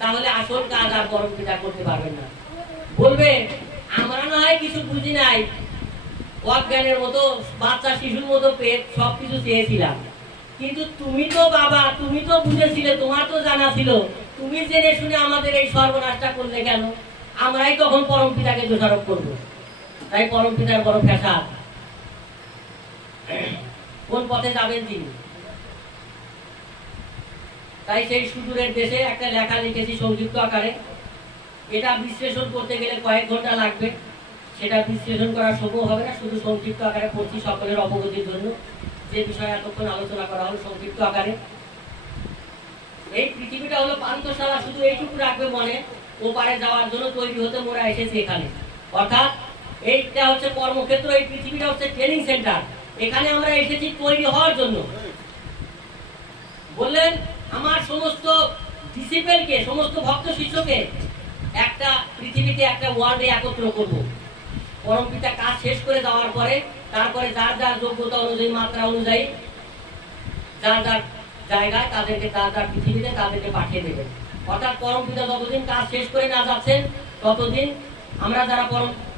তাহলে আসল কাজ আর পরম পিতা করতে পারবেন না। বলবে আমরা না হয় কিছু বুঝি নাই, অজ্ঞানের মতো বাচ্চা শিশুর মতো পেট সবকিছু চেয়েছিলাম, কিন্তু তুমি তো বাবা, তুমি তো বুঝেছিলে, তোমার তো জানা ছিল, তুমি জেনে শুনে আমাদের এই সর্বনাশটা করলে কেন? আমরাই তখন পরম পিতাকে দোষারোপ করবো। তাই পরম পিতার বড় ফ্যাসাদ। কোন পথে যাবেন তিনি? তাই সেই সুদূরের দেশে একটা লেখা লিখেছি সংক্ষিপ্ত আকারে। এটা বিশ্লেষণ করতে গেলে কয়েক ঘন্টা লাগবে, সেটা বিশ্লেষণ করা সম্ভব হবে না। শুধু সংক্ষিপ্ত আকারে পড়ছি সকলের অবগতির জন্য। যে বিষয়ে এতক্ষণ আলোচনা করা হলো সংক্ষিপ্ত আকারে, এই পৃথিবীটা হলো পান্থশালা। শুধু এইটুকু রাখবে মনে, ওপারে যাওয়ার জন্য তৈরি হতে মোরা এসেছি এখানে। অর্থাৎ এইটা হচ্ছে কর্মক্ষেত্র, এই পৃথিবীটা হচ্ছে ট্রেনিং সেন্টার। এখানে আমরা এসেছি তৈরি হওয়ার জন্য। বললেন আমার সমস্ত ডিসিপেলকে, সমস্ত ভক্ত শিষ্যকে একটা পৃথিবীতে একটা ওয়ার্ল্ডে একত্র করব। পরম পিতা কাজ শেষ করে যাওয়ার পরে তারপরে যার যার যোগ্যতা অনুযায়ী, মাত্রা অনুযায়ী, যার যার জায়গায় তাদেরকে, যার যার পৃথিবীতে তাদেরকে পাঠিয়ে দেবেন। অর্থাৎ পরম পিতা যতদিন কাজ শেষ করে না যাচ্ছেন ততদিন আমরা যারা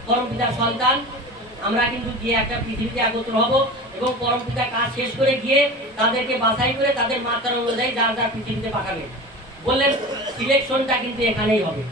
পরম পিতার সন্তান, আমরা কিন্তু গিয়ে একটা পৃথিবীতে একত্র হব এবং পরম পিতা কাজ শেষ করে গিয়ে তাদেরকে বাছাই করে তাদের মাত্রা অনুযায়ী যার যার পৃথিবীতে পাঠাবে। বললেন সিলেকশনটা কিন্তু এখানেই হবে।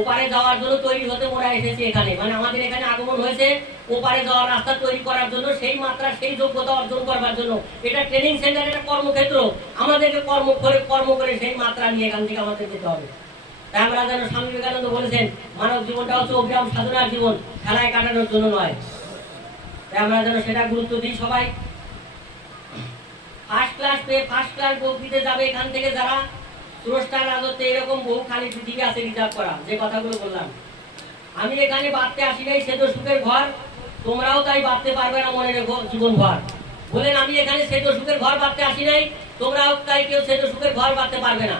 ওপারে যাওয়ার জন্য তৈরি হতে মোরা এসেছি এখানে, মানে আমাদের এখানে আগমন হয়েছে ওপারে যাওয়ার রাস্তা তৈরি করার জন্য, সেই মাত্রা সেই যোগ্যতা অর্জন করবার জন্য। এটা ট্রেনিং সেন্টার, এটা কর্মক্ষেত্র। আমাদেরকে কর্ম করে সেই মাত্রা নিয়ে এখান থেকে আমাদের যেতে হবে। তাই আমরা যেন স্বামী বিবেকানন্দ বলেছেন মানব জীবনটা হচ্ছে অবিরাম সাধনার জীবন, খেলায় কাটানোর জন্য নয়। তাই আমরা যেন সেটা গুরুত্ব দিই। সবাই ফার্স্ট ক্লাস পেয়ে ফার্স্ট ক্লাস বকরিতে যাবে এখান থেকে যারা। স্রষ্টার রাজত্বে এরকম বহু খালি পৃথিবী আছে রিজার্ভ করা, যে কথাগুলো বললাম। আমি এখানে বাঁধতে আসি নাই সেদ্ধ সুখের ঘর, তোমরাও তাই বাঁধতে পারবে না মনে রেখো জীবন ভর। বলেন আমি এখানে সেদ্ধ সুখের ঘর বাঁধতে আসি নাই, তোমরাও তাই কেউ সেদ্ধ সুখের ঘর বাঁধতে পারবে না।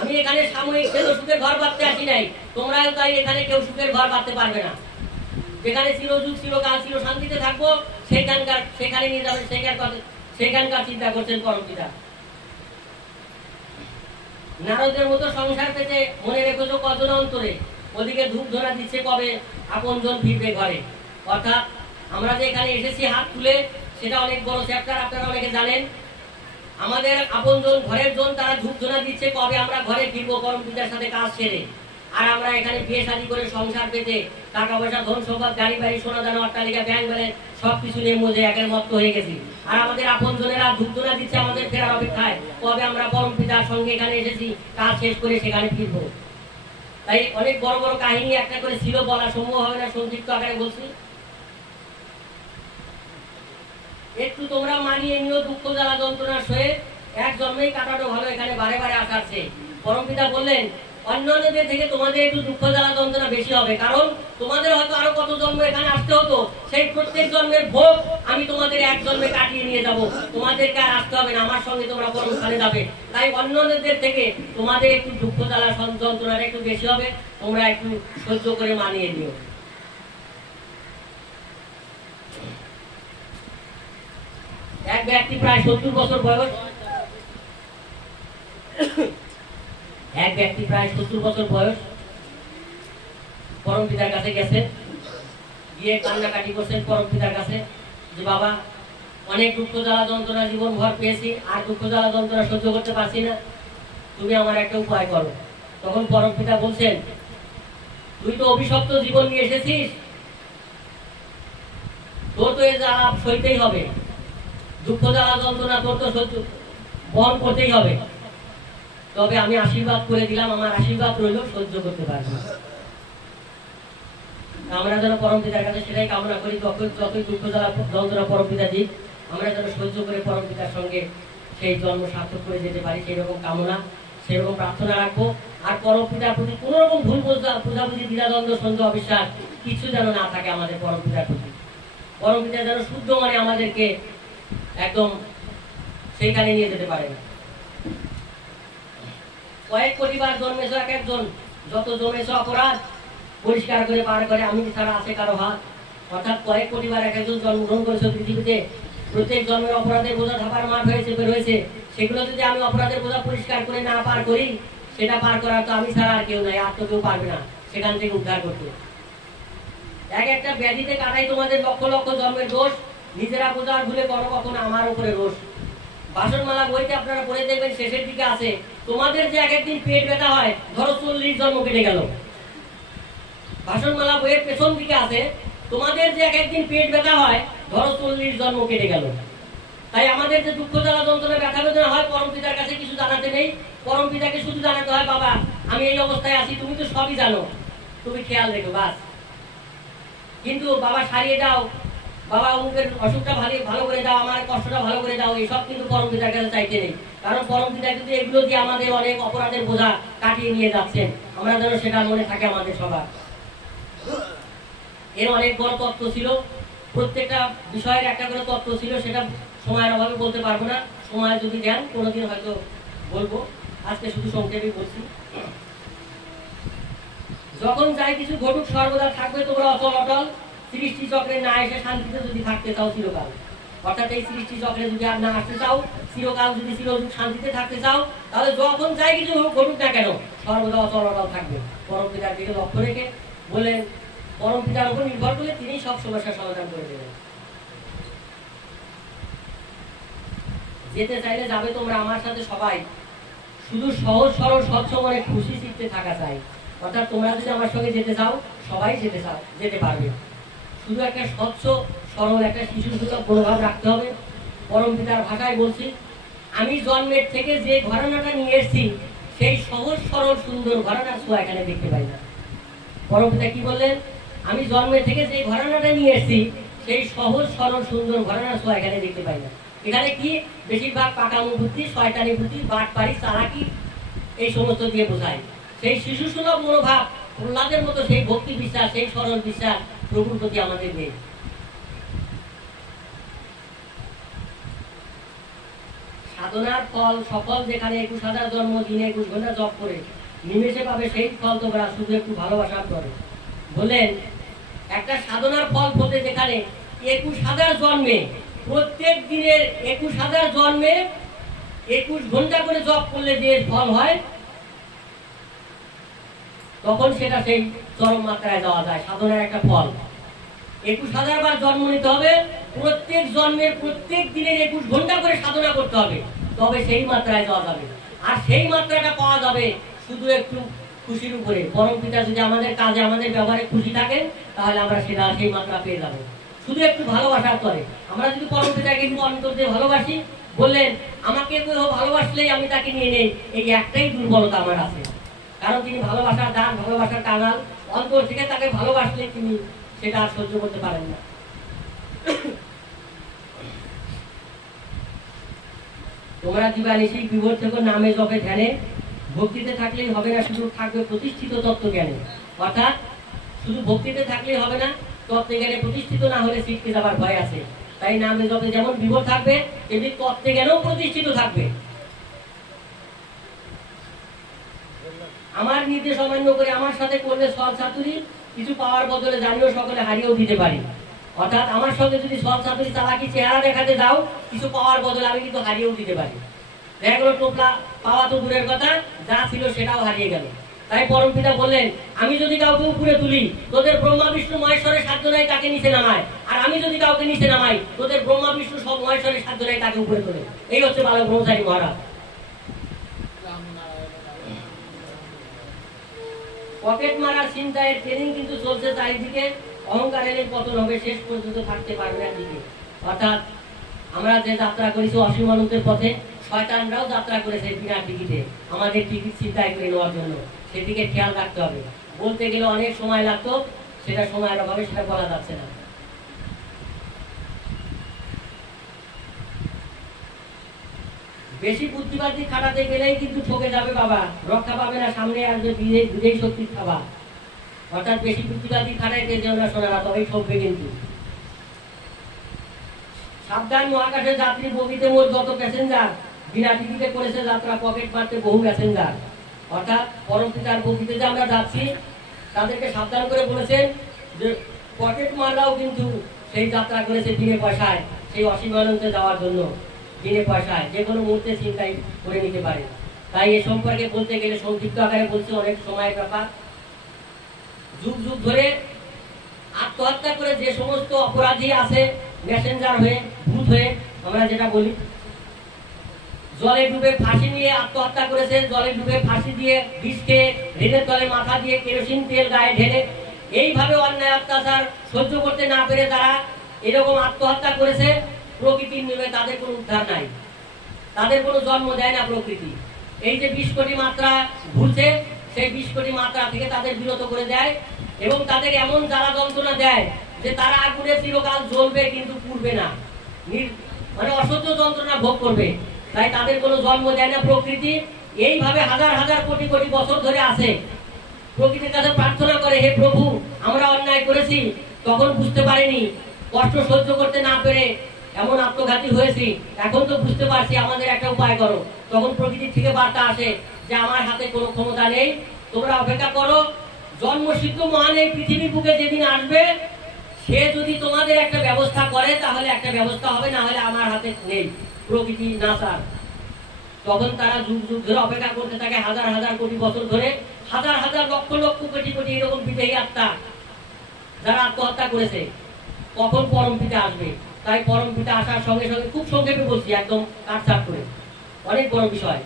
আমি এখানে সাময়িক সেদ্ধ সুখের ঘর বাঁধতে আসি নাই, তোমরাও তাই এখানে কেউ সুখের ঘর বাঁধতে পারবে না। যেখানে চিরযুগ চিরকাল চির শান্তিতে থাকবো সেখানে নিয়ে যাবেন, সেখানকার চিন্তা করছেন পরম পিতা। নারদের মতো সংসার পেতে মনে রেখেছো কজন অন্তরে, ওদিকে ধূপ ধরা দিচ্ছে কবে আপনজন ফিরবে ঘরে। অর্থাৎ আমরা যে এখানে এসেছি হাত তুলে, সেটা অনেক বড় চ্যাপ্টার, আপনারা অনেকে জানেন। আমাদের আপনজন, ঘরের জন, তারা ধূপ ধরা দিচ্ছে কবে আমরা ঘরে ফিরবো পরম পিতার সাথে কাজ সেরে। আর আমরা এখানে বিয়ে শাদী করে সংসার পেতে টাকা পয়সা, ধন সম্পদ, গাড়ি বাড়ি, সোনা দানা, অট্টালিকা, ব্যাংক ব্যালেন্স সবকিছু নিয়ে মজে একের মত হয়ে গেছি। আর আমাদের আপনজনেরা ধূপ ধরা দিচ্ছে আমাদের ফেরার অপেক্ষায়, কবে আমরা পরম পিতার সঙ্গে এখানে এসেছি কাজ শেষ করে সেখানে ফিরবো। তাই অনেক বড় বড় কাহিনী একটা করে ছিল, বলা সম্ভব হবে না, সংক্ষিপ্ত আকারে বলছি। একটু তোমরা মানিয়ে নিও, দুঃখ জ্বালা যন্ত্রণা সয়ে এক জন্মেই কাটানো ভালো, এখানে বারে বারে আসাচ্ছে। পরম পিতা বললেন অন্যদের থেকে তোমাদের একটু দুঃখ জ্বালা যন্ত্রণা বেশি হবে, কারণ তোমাদের হয়তো আরো কত জন্ম এখানে আসতে হতো, সেই প্রত্যেক জন্মের ভোগ আমি তোমাদের এক জন্মে কাটিয়ে নিয়ে যাব। তোমাদেরকে আর আসতে হবে না, আমার সঙ্গে তোমরা পরম স্থানে যাবে। তাই অন্যদের থেকে তোমাদের একটু দুঃখ জ্বালা যন্ত্রণাটা একটু বেশি হবে, তোমরা একটু সহ্য করে মানিয়ে নিও। এক ব্যক্তি প্রায় 70 বছর বয়স, এক ব্যক্তি প্রায় 70 বছর বয়স পরম পিতার কাছে গেছে, গিয়ে কান্নাকাটি করছেন পরম পিতার কাছে যে বাবা অনেক দুঃখ জ্বালা যন্ত্রণা জীবন ভর পেয়েছি, আর দুঃখ জ্বালা যন্ত্রণা সহ্য করতে পারছি না, তুমি আমার একটা উপায় করো। তখন পরম পিতা বলছেন তুই তো অভিশপ্ত জীবন নিয়ে এসেছিস, তোর তো এ জ্বালা সইতেই হবে, দুঃখ জ্বালা যন্ত্রণা তোর তো সহ্য বহন করতেই হবে। তবে আমি আশীর্বাদ করে দিলাম, আমার আশীর্বাদ রইল, সহ্য করতে পারবো না। আমরা যেন পরম পিতার কাছে সেটাই কামনা করি, যতই দুঃখ জ্বালা যন্ত্রণা পরম পিতা দিক, আমরা যেন সহ্য করে পরম পিতার সঙ্গে সেই জন্ম সার্থক করে যেতে পারি, সেই রকম কামনা, সেরকম প্রার্থনা রাখবো। আর পরম পিতার প্রতি কোন রকম ভুল বোঝাবুঝি, দ্বিধাদ্বন্দ্ব, সন্দেহ, অবিশ্বাস কিছু যেন না থাকে আমাদের পরম পিতার প্রতি। পরম পিতা যেন শুদ্ধ মানে আমাদেরকে একদম সেইখানে নিয়ে যেতে পারে না। কয়েক পরিবার জন্মেছ এক একজন, যত জমেছ অপরাধ পরিষ্কার করে পার করে আমি ছাড়া আছে কারো হাত। অর্থাৎ কয়েক পরিবার এক একজন জন্মগ্রহণ করেছে পৃথিবীতে, প্রত্যেক জন্মের অপরাধের বোঝা ধাপার মাঠ হয়েছে, বের হয়েছে। সেগুলো যদি আমি অপরাধের বোঝা পরিষ্কার করে না পার করি, সেটা পার করার তো আমি ছাড়া আর কেউ নাই, আর তো কেউ পারবে না সেখান থেকে উদ্ধার করতে। এক একটা ব্যাধিতে কাটাই তোমাদের লক্ষ লক্ষ জন্মের দোষ, নিজেরা বোঝার ভুলে করো কখনো আমার উপরে রোষ। বাসনমালা বইতে আপনারা পড়ে দেখবেন শেষের দিকে আছে, তোমাদের যে এক একদিন পেট ব্যথা হয়, ধরো 40 জন্ম কেটে গেল। বাসনমালা বইয়ের পেছন দিকে আছে, তোমাদের যে এক একদিন পেট ব্যথা হয়, ধরো 40 জন্ম কেটে গেল। তাই আমাদের যে দুঃখ জ্বালা যন্ত্রণা ব্যথা বেদনা হয়, পরম পিতার কাছে কিছু জানাতে নেই। পরম পিতাকে শুধু জানাতে হয়, বাবা আমি এই অবস্থায় আছি, তুমি তো সবই জানো, তুমি খেয়াল রেখো বাস। কিন্তু বাবা সারিয়ে দাও, বাবা অমুকের অসুখটা ভালো করে দাও, আমার কষ্টটা ভালো করে দাও, এসব কিন্তু পরম পিতার কাছে চাইতে নেই। কারণ পরম পিতা কিন্তু এগুলো দিয়ে আমাদের অনেক অপরাধের বোঝা কাটিয়ে নিয়ে যাচ্ছেন, আমরা যেন সেটা মনে থাকে আমাদের সবার। এর অনেক বড় তত্ত্ব ছিল, প্রত্যেকটা বিষয়ের একটা করে তত্ত্ব ছিল, সেটা সময়ের অভাবে বলতে পারবো না। সময় যদি দেন কোনোদিন হয়তো বলবো, আজকে শুধু সংক্ষেপে বলছি। যখন যাই কিছু ঘটুক সর্বদা থাকবে তোমরা অচল অটল, সৃষ্টি চক্রে না এসে শান্তিতে যদি থাকতে চাও চিরকাল। অর্থাৎ এই সৃষ্টি চক্রে যদি আর না আসতে চাও চিরকাল, যদি চিরযুগ শান্তিতে থাকতে চাও, তাহলে যখন যাই কিছু ঘটুক না কেন সর্বদা অচল অটল থাকবে। পরম পিতার দিকে লক্ষ্য রেখে বললেন, পরম পিতার উপর নির্ভর করলে তিনি সব সমস্যার সমাধান করে দেবেন। যেতে চাইলে যাবে তোমরা আমার সাথে সবাই, শুধু সহজ সরল স্বচ্ছ মনে খুশি চিত্তে থাকা চাই। অর্থাৎ তোমরা যদি আমার সঙ্গে যেতে চাও সবাই যেতে পারবে, শুধু একটা স্বচ্ছ সরল একটা শিশুর সুলভ মনোভাব রাখতে হবে। পরম পিতার ভাষায় বলছি, আমি জন্মের থেকে যে ঘরানাটা নিয়ে এসেছি সেই সহজ সরল সুন্দর ঘরানার ছোঁয়া এখানে দেখতে পাই না। পরম পিতা কি বললেন, আমি জন্মের থেকে যে ঘরানাটা নিয়ে এসেছি সেই সহজ সরল সুন্দর ঘরানার ছোঁয়া এখানে দেখতে পাই না। এখানে কি বেশিরভাগ পাকামো বুদ্ধি, শয়তানি বুদ্ধি, বাটপাড়ি, চালাকি এই সমস্ত দিয়ে বোঝায়। সেই শিশু সুলভ মনোভাব প্রহ্লাদের মতো সেই ভক্তি বিশ্বাস, সেই সরল বিশ্বাস প্রভুর প্রতি আমাদের নেই। সাধনার ফল সফল যেখানে 21,000 জন্ম দিনে 21 ঘন্টা জপ করে নিমেষে পাবে, সেই ফল তোমরা শুধু একটু ভালোবাসার করে। বললেন একটা সাধনার ফল পেতে যেখানে 21,000 জন্মে, প্রত্যেক দিনের 21,000 জন্মে 21 ঘন্টা করে জপ করলে যে ফল হয়, তখন সেটা সেই চরম মাত্রায় যাওয়া যায়। সাধনার একটা ফল 21,000 বার জন্ম নিতে হবে, প্রত্যেক জন্মের প্রত্যেক দিনের 21 ঘন্টা করে সাধনা করতে হবে, তবে সেই মাত্রায় যাওয়া যাবে। আর সেই মাত্রাটা পাওয়া যাবে শুধু একটু খুশির উপরে। পরম পিতা যদি আমাদের কাজে আমাদের ব্যবহারে খুশি থাকেন, তাহলে আমরা সেটা সেই মাত্রা পেয়ে যাবো, শুধু একটু ভালোবাসার করে। আমরা যদি পরম পিতাকে একটু অন্তর দিয়ে ভালোবাসি, বললেন আমাকে কেউ ভালোবাসলেই আমি তাকে নিয়ে নেই, এই একটাই দুর্বলতা আমার আছে। কারণ তিনি ভালোবাসার দান, ভালোবাসার কাঙাল, অন্তর থেকে তাকে ভালোবাসলে তিনি সেটা আর সহ্য করতে পারেন না। তোমরা দিবানিশি বিভোর থেকে নামে জপে ধ্যানে, ভক্তিতে থাকলেই হবে না, শুধু থাকবে প্রতিষ্ঠিত তত্ত্ব জ্ঞানে। অর্থাৎ শুধু ভক্তিতে থাকলেই হবে না, তত্ত্ব জ্ঞানে প্রতিষ্ঠিত না হলে শিখতে যাবার ভয় আছে। তাই নামে জপে যেমন বিভোর থাকবে, তেমনি তত্ত্ব জ্ঞানেও প্রতিষ্ঠিত থাকবে। আমার নির্দেশ অমান্য করে আমার সাথে করলে সৎ ছাতুরি, কিছু পাওয়ার বদলে জানিও সকলে হারিয়েও দিতে পারি। অর্থাৎ আমার সঙ্গে যদি সৎ ছাতুরি চালাকি চেহারা দেখাতে যাও, কিছু পাওয়ার বদলে আমি কিন্তু হারিয়েও দিতে পারি। দেখা গেল টোপলা পাওয়া তো দূরের কথা, যা ছিল সেটাও হারিয়ে গেল। তাই পরম পিতা বললেন, আমি যদি কাউকে উপরে তুলি, তোদের ব্রহ্মা বিষ্ণু মহেশ্বরের সাধ্য নাই তাকে নিচে নামায়, আর আমি যদি কাউকে নিচে নামাই, তোদের ব্রহ্মা বিষ্ণু সব মহেশ্বরের সাধ্য নাই তাকে উপরে তোলে। এই হচ্ছে বালক ব্রহ্মচারী মহারাজ। পকেট মারার চিন্তায় ট্রেনিং কিন্তু চলছে চারিদিকে। অহংকারের পতন হবে, শেষ পর্যন্ত থাকতে পারবে না দিকে। অর্থাৎ আমরা যে যাত্রা করেছি অসীম অনন্তের পথে, শয়তানরাও যাত্রা করেছে বিনা টিকিটে আমাদের টিকিট ছিনতাই করে নেওয়ার জন্য। সেদিকে খেয়াল রাখতে হবে। বলতে গেলে অনেক সময় লাগতো, সেটা সময়ের অভাবে সেটা বলা যাচ্ছে না। বেশি বুদ্ধিবাদী খাটাতে গেলেই কিন্তু ঠকে যাবে বাবা, রক্ষা পাবে না, সামনে আসবে বিজয়ী শক্তির খাবা। অর্থাৎ বেশি বুদ্ধিবাদী খাটাইতে যেও না সোনারা, তবেই ঠকবে কিন্তু। সাবধান, মহাকাশের যাত্রী বগিতে মোট যত প্যাসেঞ্জার বিনা টিকিটে করেছে যাত্রা, পকেট মারতে বহু প্যাসেঞ্জার। অর্থাৎ পরম পিতার বগিতে যে আমরা যাচ্ছি তাদেরকে সাবধান করে বলেছেন যে পকেট মারলাও কিন্তু সেই যাত্রা করেছে বিনে পয়সায়, সেই অসীম আনন্দে যাওয়ার জন্য বিনে পয়সায় যে কোনো মুহূর্তে চিন্তাই করে নিতে পারে। তাই এ সম্পর্কে বলতে গেলে সংক্ষিপ্ত আকারে বলছি, অনেক সময়ের ব্যাপার। যুগ যুগ ধরে আত্মহত্যা করে যে সমস্ত অপরাধী আছে মেসেঞ্জার হয়ে, ভূত হয়ে আমরা যেটা বলি, জলে ডুবে ফাঁসি নিয়ে আত্মহত্যা করেছে, জলে ডুবে ফাঁসি দিয়ে বিষ খেয়ে রেলের তলে মাথা দিয়ে কেরোসিন তেল গায়ে ঢেলে এইভাবে অন্যায় অত্যাচার সহ্য করতে না পেরে তারা এরকম আত্মহত্যা করেছে। প্রকৃতির নিয়মে তাদের কোনো উদ্ধার নাই, তাদের কোনো জন্ম দেয় না প্রকৃতি। এই যে 20 কোটি মাত্রা ঘুরছে, সেই 20 কোটি মাত্রা থেকে তাদের বিরত করে দেয় এবং তাদের এমন জ্বালা যন্ত্রণা দেয় যে তারা আগুনে চিরকাল জ্বলবে কিন্তু পুড়বে না, মানে অসহ্য যন্ত্রণা ভোগ করবে। তাই তাদের কোনো জন্ম দেয় না প্রকৃতি। এইভাবে হাজার হাজার কোটি কোটি বছর ধরে আছে। প্রকৃতির কাছে প্রার্থনা করে, হে প্রভু, আমরা অন্যায় করেছি, তখন বুঝতে পারিনি, কষ্ট সহ্য করতে না পেরে এমন আত্মঘাতী হয়েছি, এখন তো বুঝতে পারছি, আমাদের একটা উপায় করো। তখন প্রকৃতির থেকে বার্তা আসে যে আমার হাতে কোনো ক্ষমতা নেই, তোমরা অপেক্ষা করো, জন্মসিদ্ধ মহান এই পৃথিবীর বুকে যেদিন আসবে সে যদি তোমাদের একটা ব্যবস্থা করে তাহলে একটা ব্যবস্থা হবে, না হলে আমার হাতে নেই, প্রকৃতি না স্যার। তখন তারা যুগ যুগ ধরে অপেক্ষা করতে থাকে, হাজার হাজার কোটি বছর ধরে, হাজার হাজার লক্ষ লক্ষ কোটি কোটি এরকম বিদেহী আত্মা যারা আত্মহত্যা করেছে, কখন পরম পিতা আসবে। তাই পরম পিতা আসার সঙ্গে সঙ্গে, খুব সংক্ষেপে বলছি, একদম কাটছাট করে, অনেক বড় বিষয়।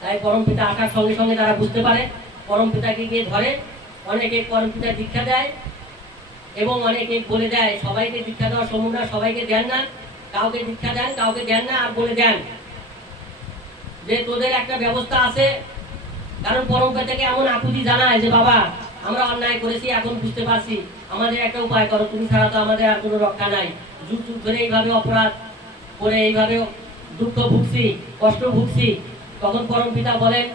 তাই পরম পিতা আসার সঙ্গে সঙ্গে তারা বুঝতে পারে, পরম পিতাকে গিয়ে ধরে, অনেকে পরম পিতা দীক্ষা দেয় এবং অনেকে বলে দেয়, সবাইকে দীক্ষা দেওয়া সম্ভব না, সবাইকে দেন না, কাউকে দীক্ষা দেন, কাউকে দেন না, আর বলে দেন যে তোদের একটা ব্যবস্থা আছে। কারণ পরম পিতাকে এমন আকুতি জানায় যে বাবা, আমরা অন্যায় করেছি, এখন বুঝতে পারছি, আমাদের একটা উপায় করো, তুমি ছাড়া তো আমাদের আর কোনো রক্ষা নাই। যুগ যুগ ধরে এইভাবে অপরাধ করে এইভাবে দুঃখ ভুগছি, কষ্ট ভুগছি। তখন পরম পিতা বলেন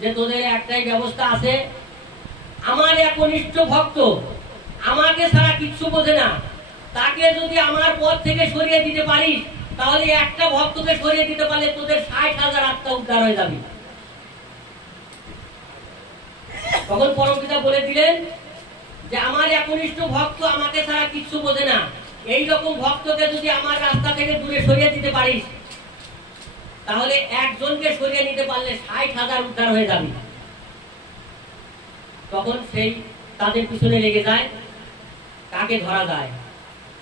যে তোদের একটাই ব্যবস্থা আছে, আমার একনিষ্ঠ ভক্ত আমাকে ছাড়া কিচ্ছু বোঝে না, তাকে যদি আমার পথ থেকে সরিয়ে দিতে পারিস, তাহলে একটা ভক্তকে সরিয়ে দিতে পারলে তোদের 60,000 আত্মা উদ্ধার হয়ে যাবে। তখন পরম পিতা বলে দিলেন যে আমার একনিষ্ঠ ভক্ত আমাকে ছাড়া কিচ্ছু বোঝে না, এই রকম ভক্তকে যদি আমার রাস্তা থেকে দূরে সরিয়ে দিতে পারিস, তাহলে একজনকে সরিয়ে নিতে পারলে 60,000 উদ্ধার হয়ে যাবে। তখন সেই তাদের পিছনে লেগে যায়, কাকে ধরা যায়।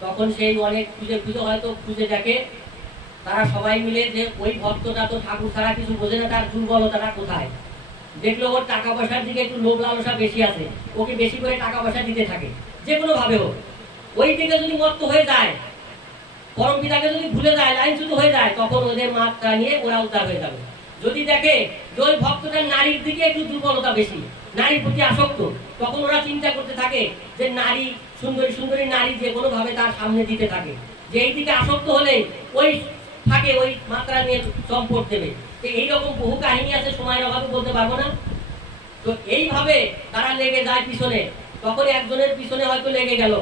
তখন সেই অনেক খুঁজে খুঁজে হয়তো খুঁজে দেখে, তারা সবাই মিলে যে ওই ভক্তটা তো ঠাকুর ছাড়া কিছু বোঝে না, তার দুর্বলতাটা কোথায়। দেখলো ওর টাকা পয়সার দিকে একটু লোভ লালসা বেশি আছে, ওকে বেশি করে টাকা পয়সা দিতে থাকে, যে কোনো ভাবে হোক। ওই দিকে যদি মত্ত হয়ে যায়, পরম পিতাকে যদি ভুলে যায়, লাইন শুধু হয়ে যায়, তখন ওদের মাত্রা নিয়ে ওরা উদ্ধার হয়ে যাবে। যদি দেখে যে ওই ভক্তটার নারীর দিকে একটু দুর্বলতা বেশি, নারীর প্রতি আসক্ত, তখন ওরা চিন্তা করতে থাকে যে নারী, সুন্দরী সুন্দরী নারী যে কোনো ভাবে তার সামনে দিতে থাকে, যে এই দিকে আসক্ত হলে ওই থাকে, ওই মাত্রা নিয়ে সম্পদ দেবে। তো এইরকম বহু কাহিনী আছে, সময়ের অভাবে বলতে পারবো না। তো এইভাবে তারা লেগে যায় পিছনে। তখন একজনের পিছনে হয়তো লেগে গেল,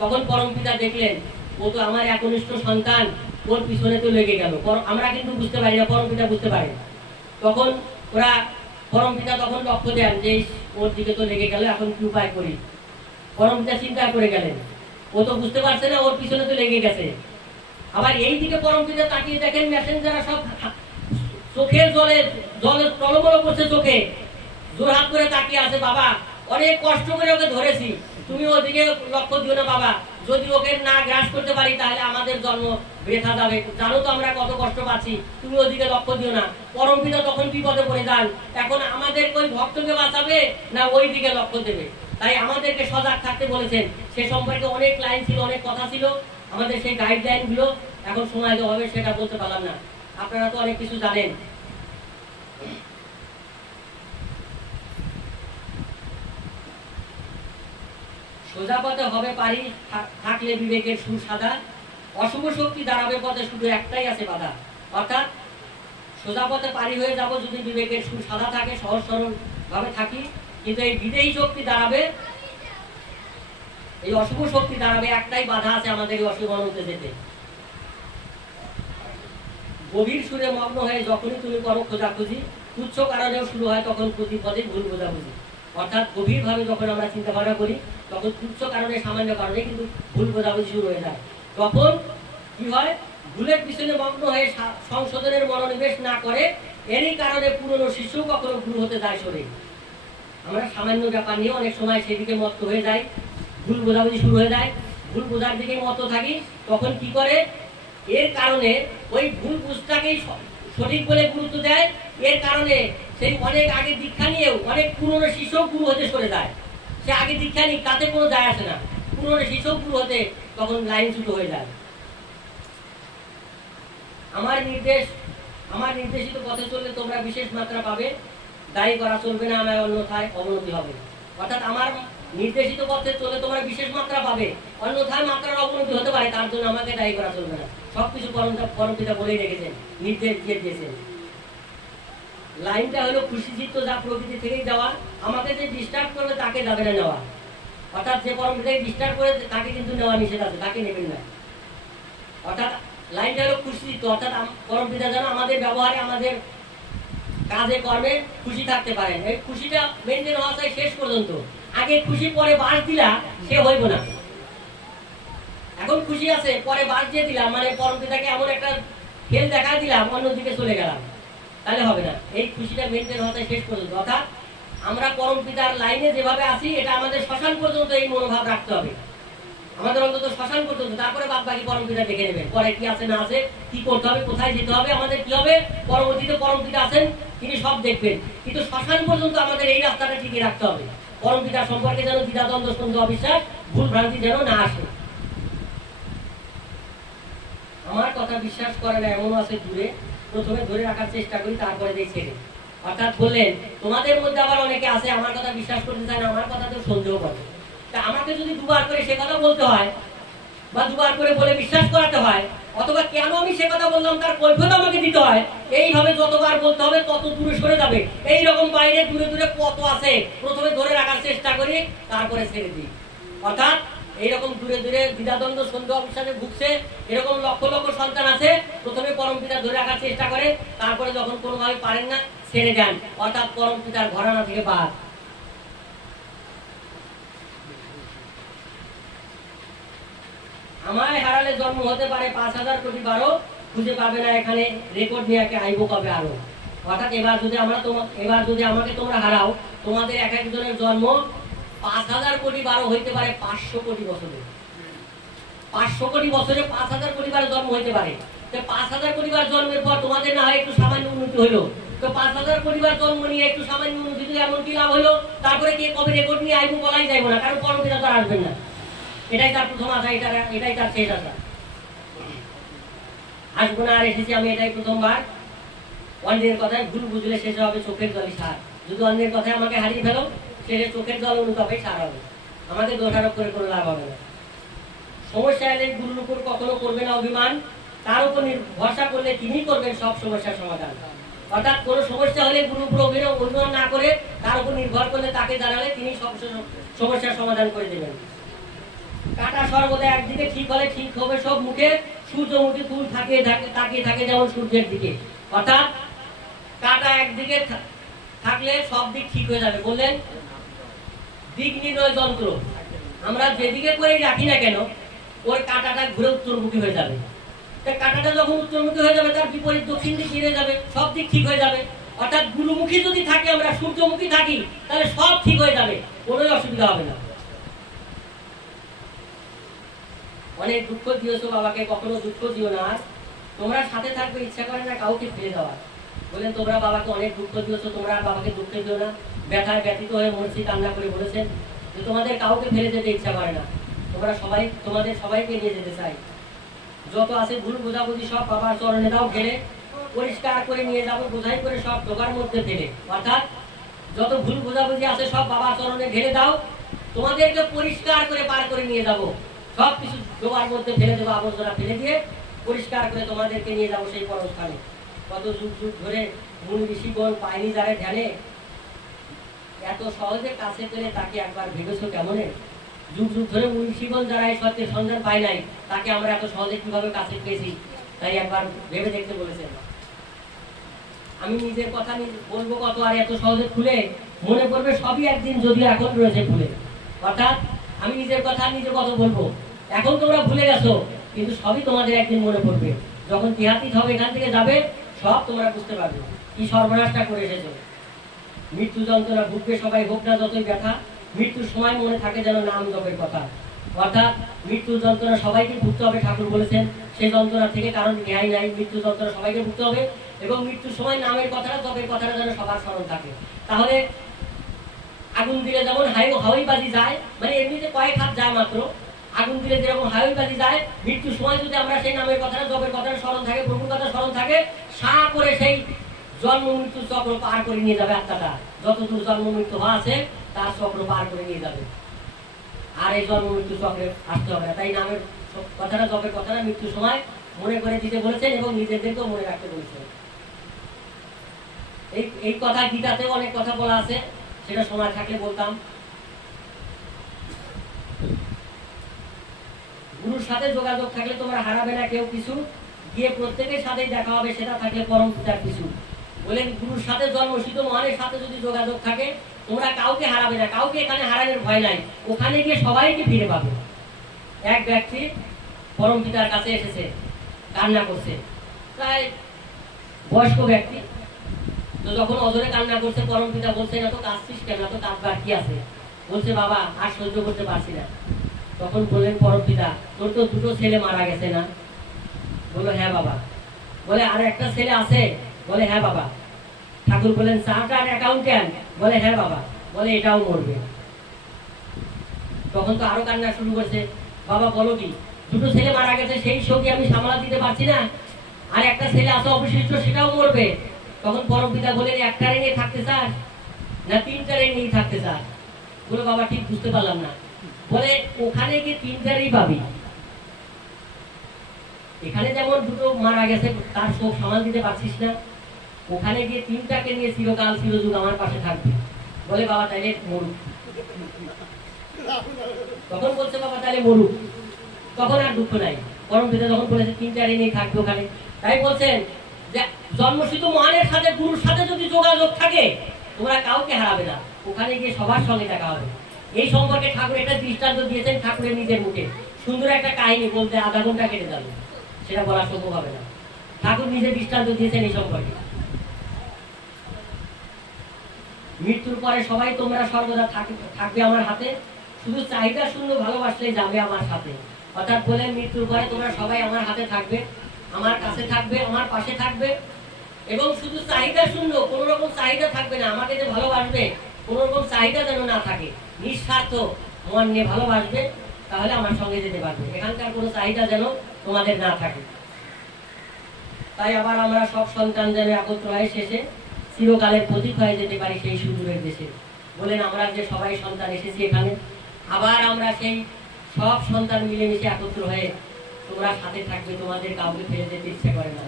তখন পরম পিতা দেখলেন ও তো আমার একনিষ্ঠ সন্তান, ওর পিছনে তো লেগে গেল। আমরা কিন্তু বুঝতে পারি না, পরম পিতা বুঝতে পারে। তখন ওরা, পরম পিতা তখন লক্ষ্য দেন যে ওর দিকে তো লেগে গেল, এখন কি উপায় করি। পরম পিতা চিন্তা করে গেলেন, ও তো বুঝতে পারছে না, ওর পিছনে তো লেগে গেছে। আবার এই দিকে পরম পিতা তাকিয়ে দেখেন মেসেঞ্জাররা সব চোখে জলে জলে টলমল করছে, চোখে জোরহাত করে তাকিয়ে আছে। বাবা, অনেক কষ্ট করে ওকে ধরেছি, তুমি ওদিকে লক্ষ্য দিও না বাবা, যদি ওকে না গ্রাস করতে পারি তাহলে আমাদের জন্ম বৃথা যাবে, জানো তো আমরা কত কষ্ট পাচ্ছি, তুমি ওদিকে লক্ষ্য দিও না। পরম পিতা তখন বিপদে পড়ে যান, এখন আমাদের ওই ভক্তকে বাঁচাবে না ওই দিকে লক্ষ্য দেবে। তাই আমাদেরকে সজাগ থাকতে বলেছেন। সে সম্পর্কে অনেক লাইন ছিল, অনেক কথা ছিল, আমাদের সেই গাইডলাইন গুলো এখন সময় অভাবে সেটা বলতে পারলাম না। আপনারা তো অনেক কিছু জানেন। সোজা পথে হবে পারি থাকলে বিবেকের সুর সাদা, অশুভ শক্তি দাঁড়াবে পথে শুধু একটাই আছে বাধা। অর্থাৎ সোজা পথে পারি হয়ে যাব যদি বিবেকের সুর সাদা থাকে, সহজ সরল ভাবে থাকি, কিন্তু এই বিদেহী শক্তি দাঁড়াবে, এই অশুভ শক্তি দাঁড়াবে, একটাই বাধা আছে আমাদের এই অশুভ অনন্তে যেতে। গভীর সুরে মগ্ন হয়ে যখনই তুমি করো খোঁজাখুঁজি, তুচ্ছ কারণেও শুরু হয় তখন প্রতি পদে ভুল বোঝাবুঝি। অর্থাৎ গভীর ভাবে যখন আমরা চিন্তা ভাবনা করি তখন তুচ্ছ কারণে, সামান্য কারণে কিন্তু ভুল বোঝাবুঝি শুরু হয়ে যায়। তখন কি হয়, ভুলের পিছনে মগ্ন হয়ে সংশোধনের মনোনিবেশ না করে, এরই কারণে পুরনো শিশু কখনো গুরু হতে যায় সরে। আমরা সামান্য ব্যাপার নিয়ে অনেক সময় সেদিকে মত্ত হয়ে যাই, ভুল বোঝাবুঝি শুরু হয়ে যায়, ভুল বোঝার দিকে মত্ত থাকি। তখন কি করে, এর কারণে ওই ভুল বুঝটাকেই সঠিক বলে গুরুত্ব দেয়। এর কারণে সেই অনেক আগে দীক্ষা নিয়েও অনেক পুরনো শিশু গুরু হতে সরে যায়। সে আগে দীক্ষা নিক, তাতে কোনো যায় আসে না, পুরনো শিশু গুরু হতে তখন লাইন ছুটো হয়ে যায়। আমার নির্দেশিত পথে চললে তোমরা বিশেষ মাত্রা পাবে, দায়ী করা চলবে না, আমার অন্যথায় অবনতি হবে। অর্থাৎ আমার নির্দেশিত পথে চলে তোমরা বিশেষ মাত্রা পাবে, অন্যথায় মাত্রার অবনতি হতে পারে, তার জন্য আমাকে দায়ী করা চলবে না। সবকিছু পরমপিতা বলেই রেখেছেন, নির্দেশ দিয়ে দিয়েছেন। লাইনটা হলো খুশি চিত্ত যা প্রকৃতি থেকেই দেওয়া, আমাকে যে ডিস্টার্ব করবে তাকে যাবে না নেওয়া। অর্থাৎ যে পরমপিতাকে ডিস্টার্ব করে তাকে কিন্তু নেওয়া নিষেধ আছে, তাকে নেবেন না। অর্থাৎ লাইনটা হলো খুশি চিত্ত, অর্থাৎ পরমপিতা যেন আমাদের ব্যবহারে, আমাদের কাজে কর্মে খুশি থাকতে পারেন। এই খুশিটা মেনটেন হওয়া চাই শেষ পর্যন্ত। আগে খুশি পরে বাস দিলা সে হইব না। এখন খুশি আছে পরে বাস দিয়ে দিলাম, মানে পরমপিতাকে এমন একটা খেল দেখা দিলাম, অন্যদিকে চলে গেলাম, তাহলে হবে না। এই খুশিটা মেনটেন হওয়া চাই শেষ পর্যন্ত। অর্থাৎ আমরা পরমপিতার লাইনে যেভাবে আছি, এটা আমাদের শ্মশান পর্যন্ত এই মনোভাব রাখতে হবে, আমাদের অন্তত শ্মশান পর্যন্ত। তারপরে বাদ বাকি পরমপিতা দেখে নেবেন, পরে কি আছে না আছে, কি করতে হবে, কোথায় যেতে হবে, আমাদের কি হবে, পরবর্তীতে পরমপিতা আছেন, তিনি সব দেখবেন। কিন্তু শ্মশান পর্যন্ত আমাদের এই রাস্তাটা ঠিকই রাখতে হবে। পরমপিতা সম্পর্কে যেন দ্বিধাদ্বন্দ্ব, সন্দেহ, অবিশ্বাস, ভুল ভ্রান্তি যেন না আসে। আমার কথা বিশ্বাস করে না এমন আছে দূরে, প্রথমে ধরে রাখার চেষ্টা করি, তারপরে দেই ছেড়ে। অর্থাৎ বললেন তোমাদের মধ্যে আবার অনেকে আছে আমার কথা বিশ্বাস করতে চায় না, আমার কথাতেও সন্দেহ করে। তা আমাকে যদি দুবার করে সে কথা বলতে হয়, বা দুবার করে বলে বিশ্বাস করাতে হয়, অথবা কেন আমি সে কথা বললাম তার কৈফিয়ত আমাকে দিতে হয়, এইভাবে যতবার বলতে হবে তত দূরে সরে যাবে। এইরকম বাইরে দূরে দূরে কত আছে, প্রথমে ধরে রাখার চেষ্টা করি, তারপরে ছেড়ে দিই। অর্থাৎ এইরকম দূরে দূরে দ্বিধাদ্বন্দ্ব, সন্দেহ, অবিশ্বাসে ভুগছে এরকম লক্ষ লক্ষ সন্তান আছে, প্রথমে পরমপিতা ধরে রাখার চেষ্টা করে, তারপরে যখন কোনোভাবে পারেন না ছেড়ে দেন। অর্থাৎ পরমপিতার ঘরানা থেকে বাদ। আমায় হারালে জন্ম হতে পারে ৫,০০০ কোটি বারো, খুঁজে পাবে না এখানে রেকর্ড নিয়ে আইব কবে আরো। অর্থাৎ এবার যদি আমাকে তোমরা হারাও, তোমাদের এক একজনের জন্ম ৫,০০০ কোটি বারো হইতে পারে ৫০০ কোটি বছরে। ৫০০ কোটি বছরে ৫,০০০ কোটি বার জন্ম হইতে পারে। তো ৫,০০০ কোটি বার জন্মের পর তোমাদের না হয় একটু সামান্য উন্নতি হইলো, তো ৫,০০০ কোটি বার জন্ম নিয়ে একটু সামান্য উন্নতি এমন কি লাভ হইলো, তারপরে কে কবে রেকর্ড নিয়ে আইব বলাই যাইব না, কারণ পরমপিতা তো আসবেন না। এটাই তার প্রথম আশা, এটাই তার শেষ আশা। আসবো না আর এসেছি আমি, এটাই প্রথমবার। অন্যের কথায় ভুল বুঝলে শেষে হবে চোখের জলই সার। যদি অন্যের কথায় আমাকে হারিয়ে ফেলো, শেষে চোখের জল অনুতাপে সার হবে, আমাকে দোষারোপ করে কোনো লাভ হবে না। সমস্যা এলে গুরুর উপর কখনো করবে না অভিমান, তার উপর ভরসা করলে তিনি করবেন সব সমস্যার সমাধান। অর্থাৎ কোনো সমস্যা হলে গুরুর উপর অভিমান না করে তার উপর নির্ভর করলে, তাকে জানালে তিনি সব সমস্যার সমাধান করে দেবেন। কাটা সর্বদা একদিকে ঠিক হলে ঠিক হবে সব মুখে, সূর্যমুখী ফুল তাকিয়ে থাকে যেমন সূর্যের দিকে। অর্থাৎ কাটা একদিকে থাকলে সব দিক ঠিক হয়ে যাবে। বললেন দিক নির্ণয় যন্ত্র, আমরা যেদিকে করে রাখি না কেন ওর কাটাটা ঘুরে উত্তরমুখী হয়ে যাবে। কাটাটা যখন উত্তরমুখী হয়ে যাবে তার বিপরীত দক্ষিণ দিক ফিরে যাবে, সব দিক ঠিক হয়ে যাবে। অর্থাৎ গুরুমুখী যদি থাকি, আমরা সূর্যমুখী থাকি, তাহলে সব ঠিক হয়ে যাবে, কোনো অসুবিধা হবে না। অনেক দুঃখ দিয়েছো বাবাকে, কখনো দুঃখ দিও না, তোমরা সাথে থাকবে, ইচ্ছা করে না কাউকে ফেলে দেওয়া। বলেন তোমরা বাবাকে অনেক দুঃখ দিয়েছো, তোমরা বাবাকে দুঃখ দিও না। ব্যথায় ব্যথিত হয়ে মনসি কান্না করে বলেছেন যে তোমাদের কাউকে ফেলে যেতে ইচ্ছা করে না, তোমরা সবাই, তোমাদের সবাইকে নিয়ে যেতে চাই। যত আছে ভুল বোঝাবুঝি সব বাবার চরণে দাও ফেলে, পরিষ্কার করে নিয়ে যাব, বোঝাই করে সব ডোবার মধ্যে ফেলে, অর্থাৎ যত ভুল বোঝাবুঝি আছে সব বাবার চরণে ঢেলে দাও, তোমাদেরকে পরিষ্কার করে পার করে নিয়ে যাব, সব কিছু ডোবার মধ্যে ফেলে দেবো, আবর্জনা ফেলে দিয়ে পরিষ্কার করে তোমাদেরকে নিয়ে যাব সেই পরস্থানে। কত যুগ যুগ ধরে মুনি ঋষিগণ পায়নি যারা ধ্যানে, এত সহজে কাছে পেলে তাকে একবার ভেবেছো কেমনে? যুগ যুগ ধরে মুনি ঋষিগণ যারা এই সত্যের সন্ধান পায় নাই, তাকে আমরা এত সহজে কিভাবে কাছে পেয়েছি, তাই একবার ভেবে দেখতে বলেছেন। আমি নিজের কথা বলবো কত, আর এত সহজে খুলে মনে পড়বে সবই একদিন, যদিও এখন রয়েছে ভুলে। অর্থাৎ আমি নিজের কথা নিজের কথা বলবো, এখন তোমরা ভুলে গেছো, কিন্তু সবই তোমাদের একদিন মনে পড়বে। যখন তিহাতিত হবে, এখান থেকে যাবে, সব তোমরা বুঝতে পারবে কি সর্বনাশটা করে এসেছো। মৃত্যু যন্ত্রণা ভুগবে সবাই, হোক না যতই ব্যথা, মৃত্যুর সময় মনে থাকে যেন নাম জপের কথা। অর্থাৎ মৃত্যু যন্ত্রণা সবাইকে ভুগতে হবে, ঠাকুর বলেছেন, সেই যন্ত্রণা থেকে কারণ রেহাই নাই। মৃত্যু যন্ত্রণা সবাইকে ভুগতে হবে, এবং মৃত্যুর সময় নামের কথাটা জপের কথাটা যেন সবার স্মরণ থাকে। তাহলে আগুন দিলে যেমন হাওয়াই বাজি যায়, মানে এমনিতে কয়েক হাত যায় মাত্র, আগুন দিলে যেরকম হাওয়াই বাজি যায়, মৃত্যুর সময় যদি আমরা সেই নামের কথাটা জপের কথাটা স্মরণ থাকে, প্রভুর কথা স্মরণ থাকে, সা করে সেই জন্ম মৃত্যু চক্র পার করে নিয়ে যাবে আত্মাটা। যতদূর জন্ম মৃত্যু হওয়া আছে তার চক্র পার করে নিয়ে যাবে, আর এই জন্ম মৃত্যু চক্রে আসতে হবে না। তাই নামের কথাটা জপের কথাটা মৃত্যুর সময় মনে করে দিতে বলেছেন, এবং নিজেদেরকেও মনে রাখতে বলেছেন। এই কথা গীতাতেও অনেক কথা বলা আছে, সেটা সময় থাকলে বলতাম। গুরুর সাথে যোগাযোগ থাকলে তোমরা হারাবে না কেউ কিছু, গিয়ে প্রত্যেকের সাথে দেখা হবে, সেটা থাকলে পরম পিতার কিছু। বলেন গুরুর সাথে জন্মসিদ্ধ মহানের সাথে যদি যোগাযোগ থাকে, তোমরা কাউকে হারাবে না, কাউকে এখানে হারানোর ভয় নাই, ওখানে গিয়ে সবাইকে ফিরে পাবে। এক ব্যক্তি পরম পিতার কাছে এসেছে, কান্না করছে, প্রায় বয়স্ক ব্যক্তি। তো যখন অজরে কান্না করছে, পরম পিতা বলছেন, এত কাঁদছিস কেন, এত কাঁদবার কি আছে? বলছে, বাবা আর সহ্য করতে পারছি না। তখন বললেন পরম পিতা, তোর তো দুটো ছেলে মারা গেছে না? বললো, হ্যাঁ বাবা। বলে, আর একটা ছেলে আছে? বলে, হ্যাঁ বাবা। ঠাকুর বললেন, চার্টার্ড অ্যাকাউন্ট্যান্ট? বলে, হ্যাঁ বাবা। বলে, এটাও মরবে। তখন তো আরো কান্না শুরু করছে, বাবা বলো কি, দুটো ছেলে মারা গেছে, সেই শোকে আমি সামলা দিতে পারছি না, আর একটা ছেলে আছে অবশিষ্ট, সেটাও মরবে। তখন পরম পিতা বলেন, একটারে নিয়ে থাকতে চাস না তিনটারে নিয়ে থাকতে চাস? বলে, বাবা ঠিক বুঝতে পারলাম না। বলে, ওখানে গিয়ে তিনটারেই পাবি, এখানে যেমন দুটো মারা গেছে তার শোক সামাল দিতে পারছিস না, ওখানে গিয়ে তিনটাকে নিয়ে চিরকাল চিরযুগ আমার পাশে থাকবে। বলে, বাবা তাইলে মরুক। তখন বলছে, বাবা তাহলে মরুক। তখন আর দুঃখ নাই, পরম পিতা যখন বলেছে তিনটারে নিয়ে থাকবে ওখানে। তাই বলছেন যে জন্মসিদ্ধ মহানের সাথে, গুরুর সাথে যদি যোগাযোগ থাকে, তোমরা কাউকে হারাবে না, ওখানে গিয়ে সবার সঙ্গে দেখা হবে। এই সম্পর্কে ঠাকুর একটা দৃষ্টান্ত দিয়েছেন ঠাকুরের নিজের মুখে। সুন্দর একটা কাহিনী বলতে আধা ঘন্টা কেটে যাবে, সেটা বলা সম্ভব হবে না। ঠাকুর নিজে দৃষ্টান্ত দিয়েছেন এই সম্পর্কে। মৃত্যুর পরে সবাই তোমরা সর্বদা থাকবে আমার হাতে, শুধু চাহিদা শূন্য ভালোবাসলে যাবে আমার সাথে। অর্থাৎ বলেন, মৃত্যুর পরে তোমরা সবাই আমার হাতে থাকবে, আমার কাছে থাকবে, আমার পাশে থাকবে, এবং শুধু চাহিদা শূন্য, কোন রকম চাহিদা থাকবে না। আমাকে যে ভালোবাসবে, কোন রকম চাহিদা যেন না থাকে, নিঃস্বার্থ মন নিয়ে ভালোবাসবে, তাহলে আমার সঙ্গে যেতে পারবে। এখানকার কোনো চাহিদা যেন তোমাদের না থাকে। তাই আবার আমরা সব সন্তান যেন একত্র হয়ে শেষে চিরকালের প্রতীক হয়ে যেতে পারি সেই সুদূরের দেশে। বলেন, আমরা যে সবাই সন্তান এসেছি এখানে, আবার আমরা সেই সব সন্তান মিলেমিশে একত্র হয়ে, তোমরা সাথে থাকবে, তোমাদের কাউকে ফেলে যেতে ইচ্ছে করে না,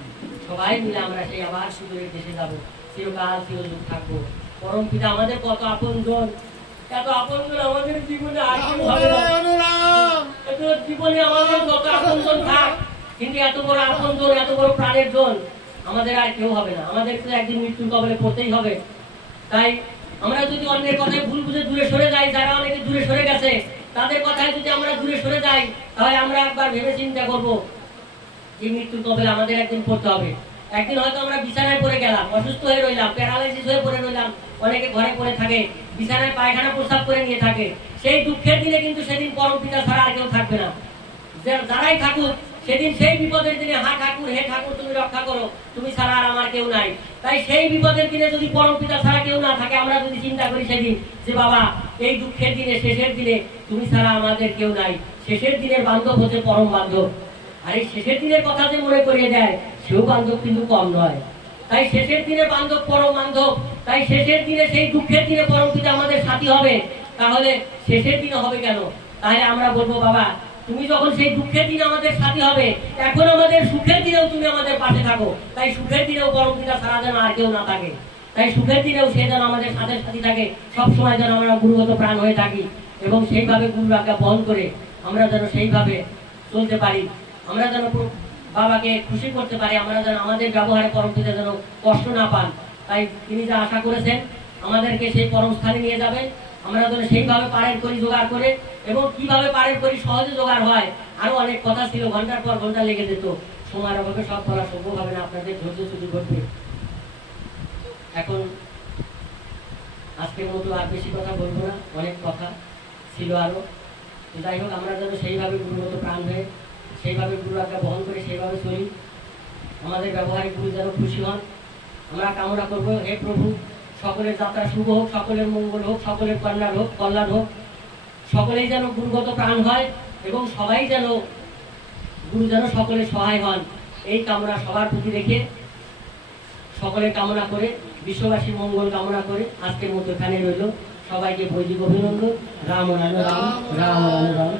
সবাই মিলে আমরা সেই আবার সুদূরের দেশে যাবো, চিরকাল চিরযুগ থাকবো। পরম পিতা আমাদের কত আপনজন, এত আপনজন আমাদের জীবনে আর কেউ হবে না। এত জীবনে আমাদের কত আপনজন থাক, কিন্তু এত বড় আপনজন, এত বড় প্রাণের জন আমাদের আর কেউ হবে না। আমাদের তো একদিন মৃত্যুর কবলে পড়তেই হবে। তাই আমরা যদি অন্যের কথায় ভুল বুঝে দূরে সরে যাই, যারা অনেকে দূরে সরে গেছে, তাদের কথায় যদি আমরা দূরে সরে যাই, তাহলে আমরা একবার ভেবে চিন্তা করবো যে মৃত্যুর কবলে আমাদের একদিন পড়তে হবে। একদিন হয়তো আমরা বিছানায় পড়ে গেলাম, অসুস্থ হয়ে রইলাম, প্যারালাইসিস হয়ে পড়ে রইলাম, অনেকে ঘরে পড়ে থাকে, বিছানায় পায়খানা প্রস্রাব করে নিয়ে থাকে। সেই দুঃখের দিনে কিন্তু সেদিন পরম পিতা ছাড়া আর কেউ থাকবে না। যারাই থাকুক সেদিন সেই বিপদের দিনে, হা ঠাকুর, হে ঠাকুর তুমি রক্ষা করো, তুমি ছাড়া আর আমার কেউ নাই। তাই সেই বিপদের দিনে যদি পরম পিতা ছাড়া কেউ না থাকে, আমরা যদি চিন্তা করি সেদিন যে বাবা এই দুঃখের দিনে, শেষের দিনে তুমি ছাড়া আমাদের কেউ নাই, শেষের দিনের বান্ধব হচ্ছে পরম বান্ধব। আর এই শেষের দিনের কথা যে মনে করিয়ে দেয় সেও বান্ধব কিন্তু কম নয়। তাই শেষের দিনে বান্ধব পরম বান্ধব, তাই শেষের দিনে সেই দুঃখের দিনে পরম পিতা আমাদের সাথী হবে, তাহলে শেষের দিনে হবে কেন? তাহলে আমরা বলবো বাবা তুমি যখন সেই দুঃখের দিনে আমাদের সাথী হবে, এখন আমাদের সুখের দিনেও তুমি আমাদের পাশে থাকো। তাই সুখের দিনেও পরম পিতা ছাড়া যেন আর কেউ না থাকে, তাই সুখের দিনেও সে যেন আমাদের সাথে সাথী থাকে, সবসময় যেন আমরা গুরুগত প্রাণ হয়ে থাকি এবং সেইভাবে গুরুর আজ্ঞা বহন করে আমরা যেন সেইভাবে চলতে পারি, আমরা যেন বাবাকে খুশি করতে পারি, আমরা যেন আমাদের ব্যবহারে পরম পিতা যেন কষ্ট না পান। তাই তিনি যা আশা করেছেন আমাদেরকে সেই পরম স্থানে নিয়ে যাবেন, আমরা যেন সেইভাবে পারের করি জোগাড় করে, এবং কিভাবে পারের করি সহজে জোগাড় হয় আরো অনেক কথা ছিল, ঘন্টার পর ঘন্টা লেগে যেত, সময়ের অভাবে সব বলা সম্ভব হবে না, আপনাদের ধৈর্য চুরি করবে। এখন আজকের মতো আর বেশি কথা বলবো না, অনেক কথা ছিল আরো। যাই হোক আমরা যেন সেইভাবে গুরুগত প্রাণ হয়ে সেইভাবে গুরু আজ্ঞা বহন করে সেইভাবে চলি, আমাদের ব্যবহারে গুরু যেন খুশি হন আমরা কামনা করব। হে প্রভু, সকলের যাত্রা শুভ হোক, সকলের মঙ্গল হোক, সকলের কল্যাণ হোক, সকলেই যেন গুরুগত প্রাণ হয় এবং সবাই যেন গুরু যেন সকলের সহায় হন, এই কামনা সবার প্রতি রেখে সকলের কামনা করে বিশ্ববাসীর মঙ্গল কামনা করে আজকের মতো এখানে রইল। সবাইকে বৈদিক অভিনন্দন। রাম রাম রাম রাম রাম রাম।